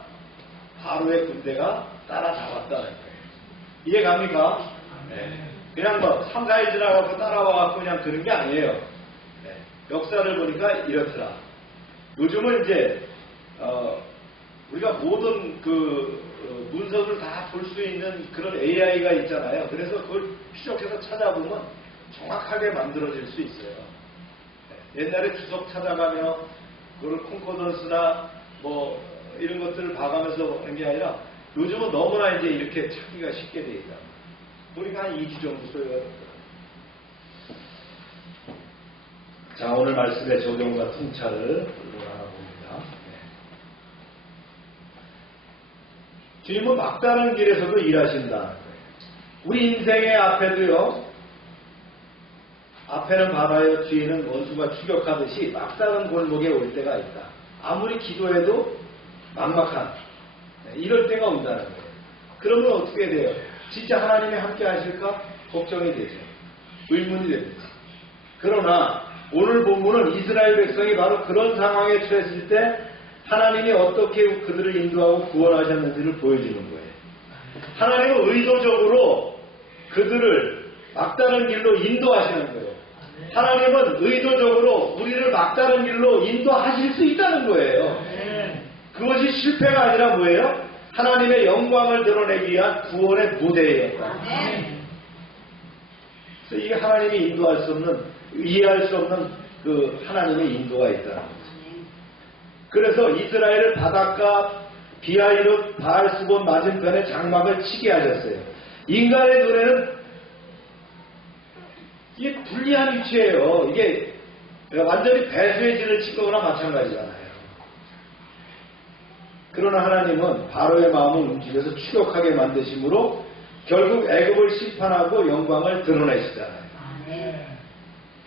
바로의 군대가 따라잡았다는 거예요. 이해 갑니까? 네. 그냥 뭐 3, 4일 지나가고 따라와갖고 그냥 그런 게 아니에요. 네. 역사를 보니까 이렇더라. 요즘은 이제 우리가 모든 문서를 다 볼 수 있는 그런 AI가 있잖아요. 그래서 그걸 추적해서 찾아보면 정확하게 만들어질 수 있어요. 네. 옛날에 주석 찾아가며 그걸 콘코던스나 뭐 이런 것들을 봐가면서 하는 게 아니라 요즘은 너무나 이제 이렇게 찾기가 쉽게 돼 있다. 우리가 한 2주 정도 소요가 됐다. 자, 오늘 말씀의 적용과 통찰을 알아봅니다. 네. 주님은 막다른 길에서도 일하신다. 우리 인생의 앞에도요, 앞에는 바다요, 뒤에는 원수가 추격하듯이 막다른 골목에 올 때가 있다. 아무리 기도해도 막막한, 이럴 때가 온다는 거예요. 그러면 어떻게 돼요? 진짜 하나님이 함께 하실까? 걱정이 되죠. 의문이 됩니다. 그러나 오늘 본문은 이스라엘 백성이 바로 그런 상황에 처했을 때 하나님이 어떻게 그들을 인도하고 구원하셨는지를 보여주는 거예요. 하나님은 의도적으로 그들을 막다른 길로 인도하시는 거예요. 하나님은 의도적으로 우리를 막다른 길로 인도하실 수 있다는 거예요. 그것이 실패가 아니라 뭐예요? 하나님의 영광을 드러내기 위한 구원의 무대예요. 그래서 이게 하나님이 인도할 수 없는, 이해할 수 없는 그 하나님의 인도가 있다는 거죠. 그래서 이스라엘을 바닷가 비하이롯 바알스본 맞은편에 장막을 치게 하셨어요. 인간의 눈에는 이게 불리한 위치예요. 이게 완전히 배수의 진을 친 거나 마찬가지잖아요. 그러나 하나님은 바로의 마음을 움직여서 추격하게 만드심으로 결국 애굽을 심판하고 영광을 드러내시잖아요.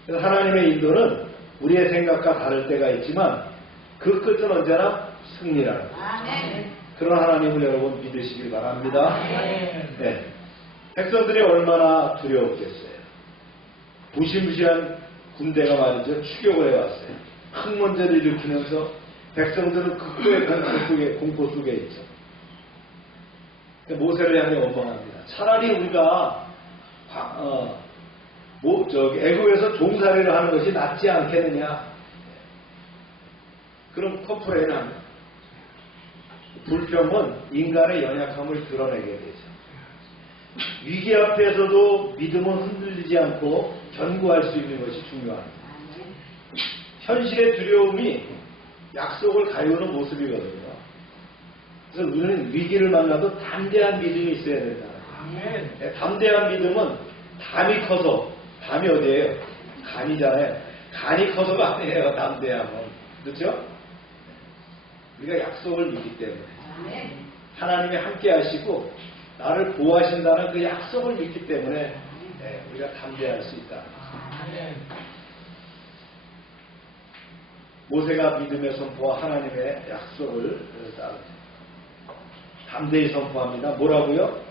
그래서 하나님의 인도는 우리의 생각과 다를 때가 있지만 그 끝은 언제나 승리라는 거예요. 그런 하나님을 여러분 믿으시길 바랍니다. 네. 백성들이 얼마나 두려웠겠어요. 무시무시한 군대가 말이죠. 추격을 해왔어요. 큰 문제를 일으키면서 백성들은 극도의 공포 속에 있죠. 모세를 향해 원망합니다. 차라리 우리가 애굽에서 종살이를 하는 것이 낫지 않겠느냐. 그럼 컴플레인을 합니다. 불평은 인간의 연약함을 드러내게 되죠. 위기 앞에서도 믿음은 흔들리지 않고 견고할 수 있는 것이 중요합니다. 현실의 두려움이 약속을 가리우는 모습이거든요. 그래서 우리는 위기를 만나도 담대한 믿음이 있어야 된다. 담대한 믿음은 담이 커서, 담이 어디예요? 간이잖아요. 간이 커서가 아니에요. 담대함은. 그렇죠? 우리가 약속을 믿기 때문에 하나님이 함께 하시고 나를 보호하신다는 그 약속을 믿기 때문에 우리가 담대할 수 있다. 모세가 믿음의 선포와 하나님의 약속을 담대히 선포합니다. 뭐라고요?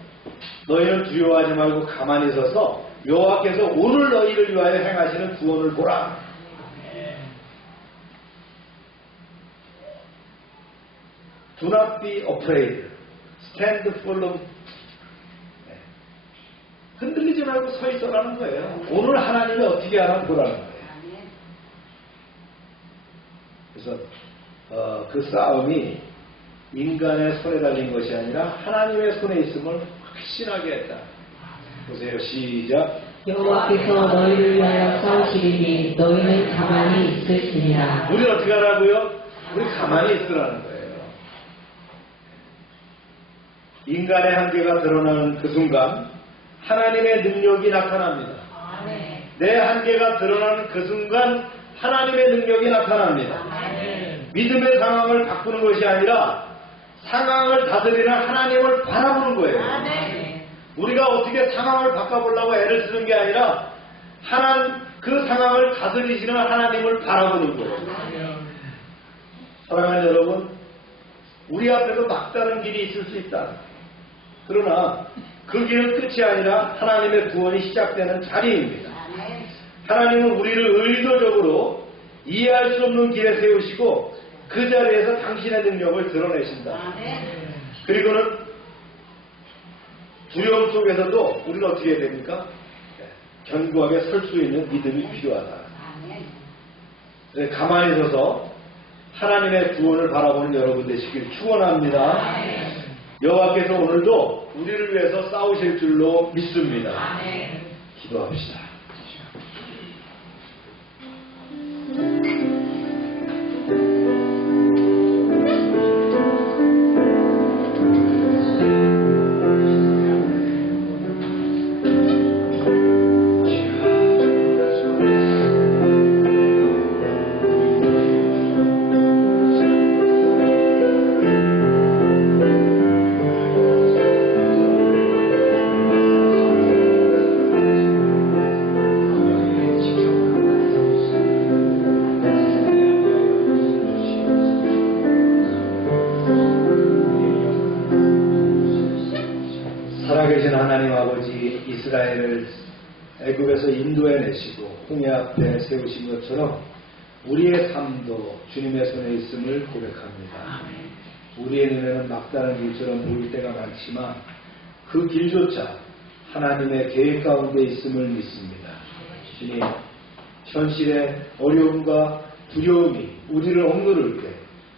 너희는 두려워하지 말고 가만히 서서 여호와께서 오늘 너희를 위하여 행하시는 구원을 보라. Do not be afraid. Stand firm. 흔들리지 말고 서 있어라는 거예요. 오늘 하나님이 어떻게 하나 보라는 거예요. 그래서 그 싸움이 인간의 손에 달린 것이 아니라 하나님의 손에 있음을 확신하게 했다. 보세요. 시작. 여호와께서 너희를 위하여 싸우시리니 너희는 가만히 있을지니라. 우리 어떻게 하라고요? 우리 가만히 있으라는 거예요. 인간의 한계가 드러나는 그 순간 하나님의 능력이 나타납니다. 내 한계가 드러나는 그 순간 하나님의 능력이 나타납니다. 믿음의 상황을 바꾸는 것이 아니라 상황을 다스리는 하나님을 바라보는 거예요. 우리가 어떻게 상황을 바꿔보려고 애를 쓰는 게 아니라 그 상황을 다스리시는 하나님을 바라보는 거예요. 사랑하는 여러분, 우리 앞에도 막다른 길이 있을 수 있다. 그러나 그 길은 끝이 아니라 하나님의 구원이 시작되는 자리입니다. 하나님은 우리를 의도적으로 이해할 수 없는 길에 세우시고 그 자리에서 당신의 능력을 드러내신다. 그리고는 두려움 속에서도 우리는 어떻게 해야 됩니까? 견고하게 설 수 있는 믿음이 필요하다. 가만히 서서 하나님의 구원을 바라보는 여러분 되시길 축원합니다. 여호와께서 오늘도 우리를 위해서 싸우실 줄로 믿습니다. 기도합시다. 살아계신 하나님 아버지, 이스라엘을 애굽에서 인도해내시고 홍해 앞에 세우신 것처럼 우리의 삶도 주님의 손에 있음을 고백합니다. 우리의 눈에는 막다른 길처럼 보일 때가 많지만 그 길조차 하나님의 계획 가운데 있음을 믿습니다. 주님, 현실의 어려움과 두려움이 우리를 억누를 때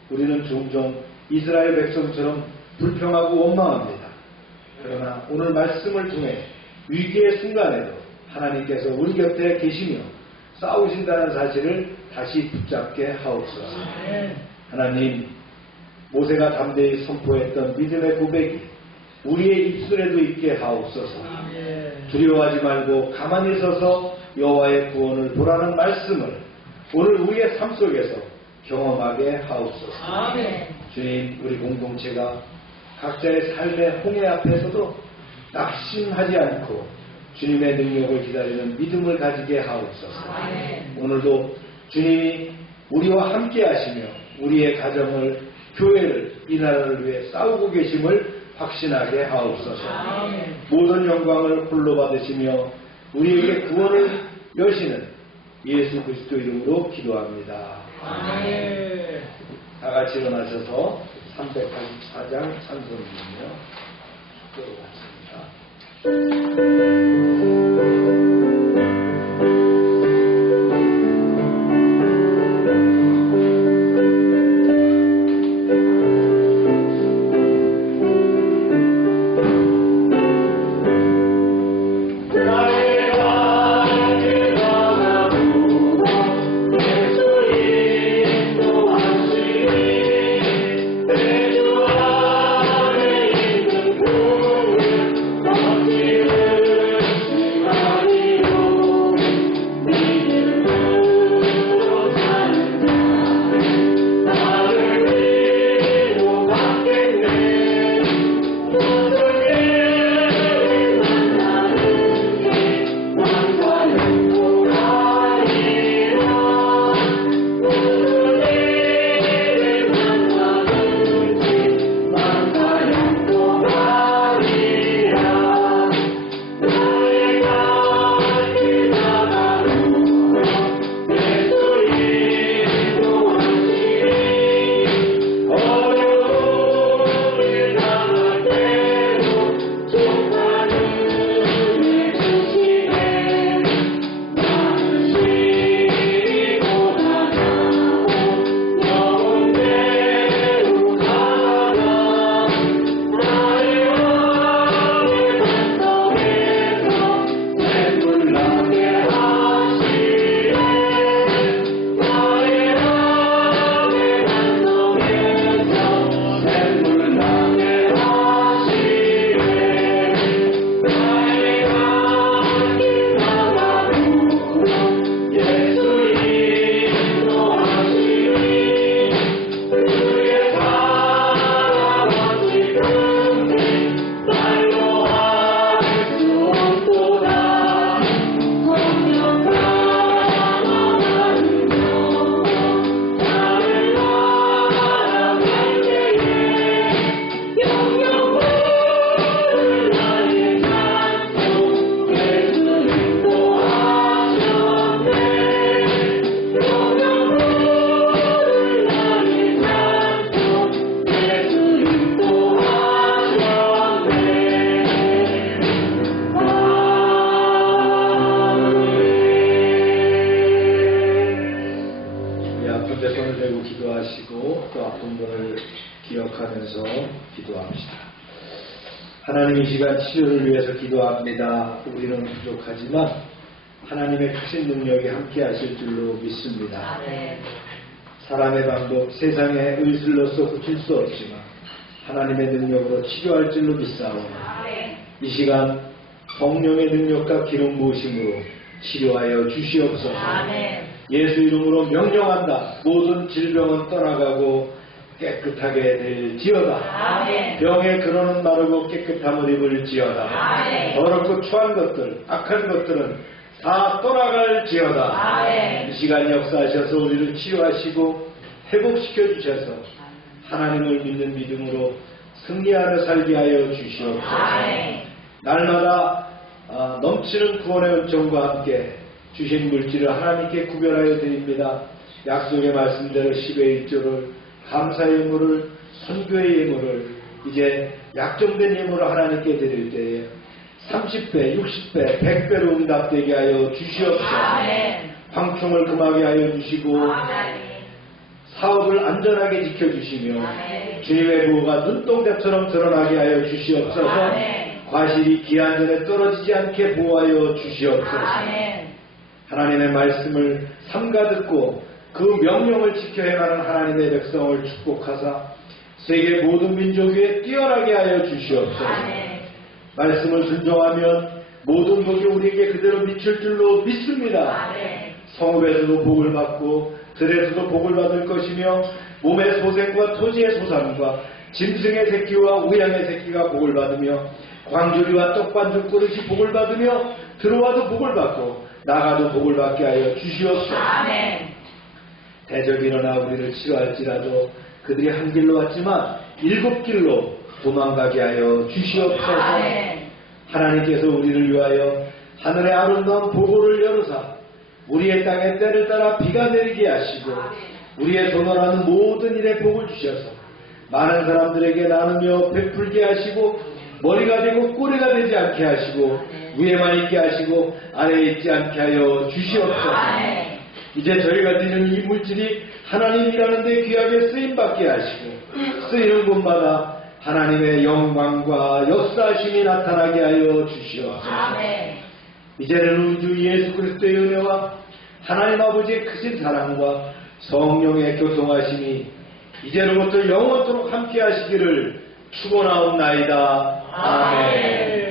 우리는 종종 이스라엘 백성처럼 불평하고 원망합니다. 그러나 오늘 말씀을 통해 위기의 순간에도 하나님께서 우리 곁에 계시며 싸우신다는 사실을 다시 붙잡게 하옵소서. 하나님, 모세가 담대히 선포했던 믿음의 고백이 우리의 입술에도 있게 하옵소서. 두려워하지 말고 가만히 서서 여호와의 구원을 보라는 말씀을 오늘 우리의 삶 속에서 경험하게 하옵소서. 주님, 우리 공동체가 각자의 삶의 홍해 앞에서도 낙심하지 않고 주님의 능력을 기다리는 믿음을 가지게 하옵소서. 오늘도 주님이 우리와 함께 하시며 우리의 가정을, 교회를, 이 나라를 위해 싸우고 계심을 확신하게 하옵소서. 모든 영광을 홀로 받으시며 우리에게 구원을 여시는 예수 그리스도 이름으로 기도합니다. 다 같이 일어나셔서 384장 찬송이며 축도하겠습니다. 주 안에 있는 구원, 어찌 기억하면서 기도합시다. 하나님 이 시간 치료를 위해서 기도합니다. 우리는 부족하지만 하나님의 크신 능력이 함께 하실 줄로 믿습니다. 사람의 방법, 세상의 의술로서 고칠 수 없지만 하나님의 능력으로 치료할 줄로 믿사오니 이 시간 성령의 능력과 기름 부으심으로 치료하여 주시옵소서. 예수 이름으로 명령한다. 모든 질병은 떠나가고 깨끗하게 될지어다. 병의 근원은 마르고 깨끗함을 입을지어다. 더럽고 추한 것들, 악한 것들은 다 떠나갈지어다. 이 시간 역사하셔서 우리를 치유하시고 회복시켜 주셔서 하나님을 믿는 믿음으로 승리하며 살게 하여 주시옵소서. 날마다 넘치는 구원의 은총과 함께 주신 물질을 하나님께 구별하여 드립니다. 약속의 말씀대로 10의 1조를 감사의 예물을, 선교의 예물을 이제 약정된 예물을 하나님께 드릴 때에 30배, 60배, 100배로 응답되게 하여 주시옵소서. 황충을 금하게 하여 주시고 사업을 안전하게 지켜주시며 주님의 보호가 눈동자처럼 드러나게 하여 주시옵소서. 과실이 기한 전에 떨어지지 않게 보호하여 주시옵소서. 하나님의 말씀을 삼가 듣고 그 명령을 지켜 행하는 하나님의 백성을 축복하사 세계 모든 민족 위에 뛰어나게 하여 주시옵소서. 말씀을 순종하면 모든 복이 우리에게 그대로 미칠 줄로 믿습니다. 성읍에서도 복을 받고 들에서도 복을 받을 것이며 몸의 소생과 토지의 소산과 짐승의 새끼와 우양의 새끼가 복을 받으며 광주리와 떡반죽 그릇이 복을 받으며 들어와도 복을 받고 나가도 복을 받게 하여 주시옵소서. 대적이 일어나 우리를 치료할지라도 그들이 한 길로 왔지만 7길로 도망가게 하여 주시옵소서. 하나님께서 우리를 위하여 하늘의 아름다운 보고를 열으사 우리의 땅에 때를 따라 비가 내리게 하시고 우리의 손을 하는 모든 일에 복을 주셔서 많은 사람들에게 나누며 베풀게 하시고 머리가 되고 꼬리가 되지 않게 하시고 위에만 있게 하시고 아래에 있지 않게 하여 주시옵소서. 이제 저희가 드리는 이 물질이 하나님이라는 데 귀하게 쓰임받게 하시고 쓰이는 곳마다 하나님의 영광과 역사하심이 나타나게 하여 주시옵소서. 이제는 우리 주 예수 그리스도의 은혜와 하나님 아버지의 크신 사랑과 성령의 교통하심이 이제로부터 영원토록 함께 하시기를 축원하옵나이다. 아멘.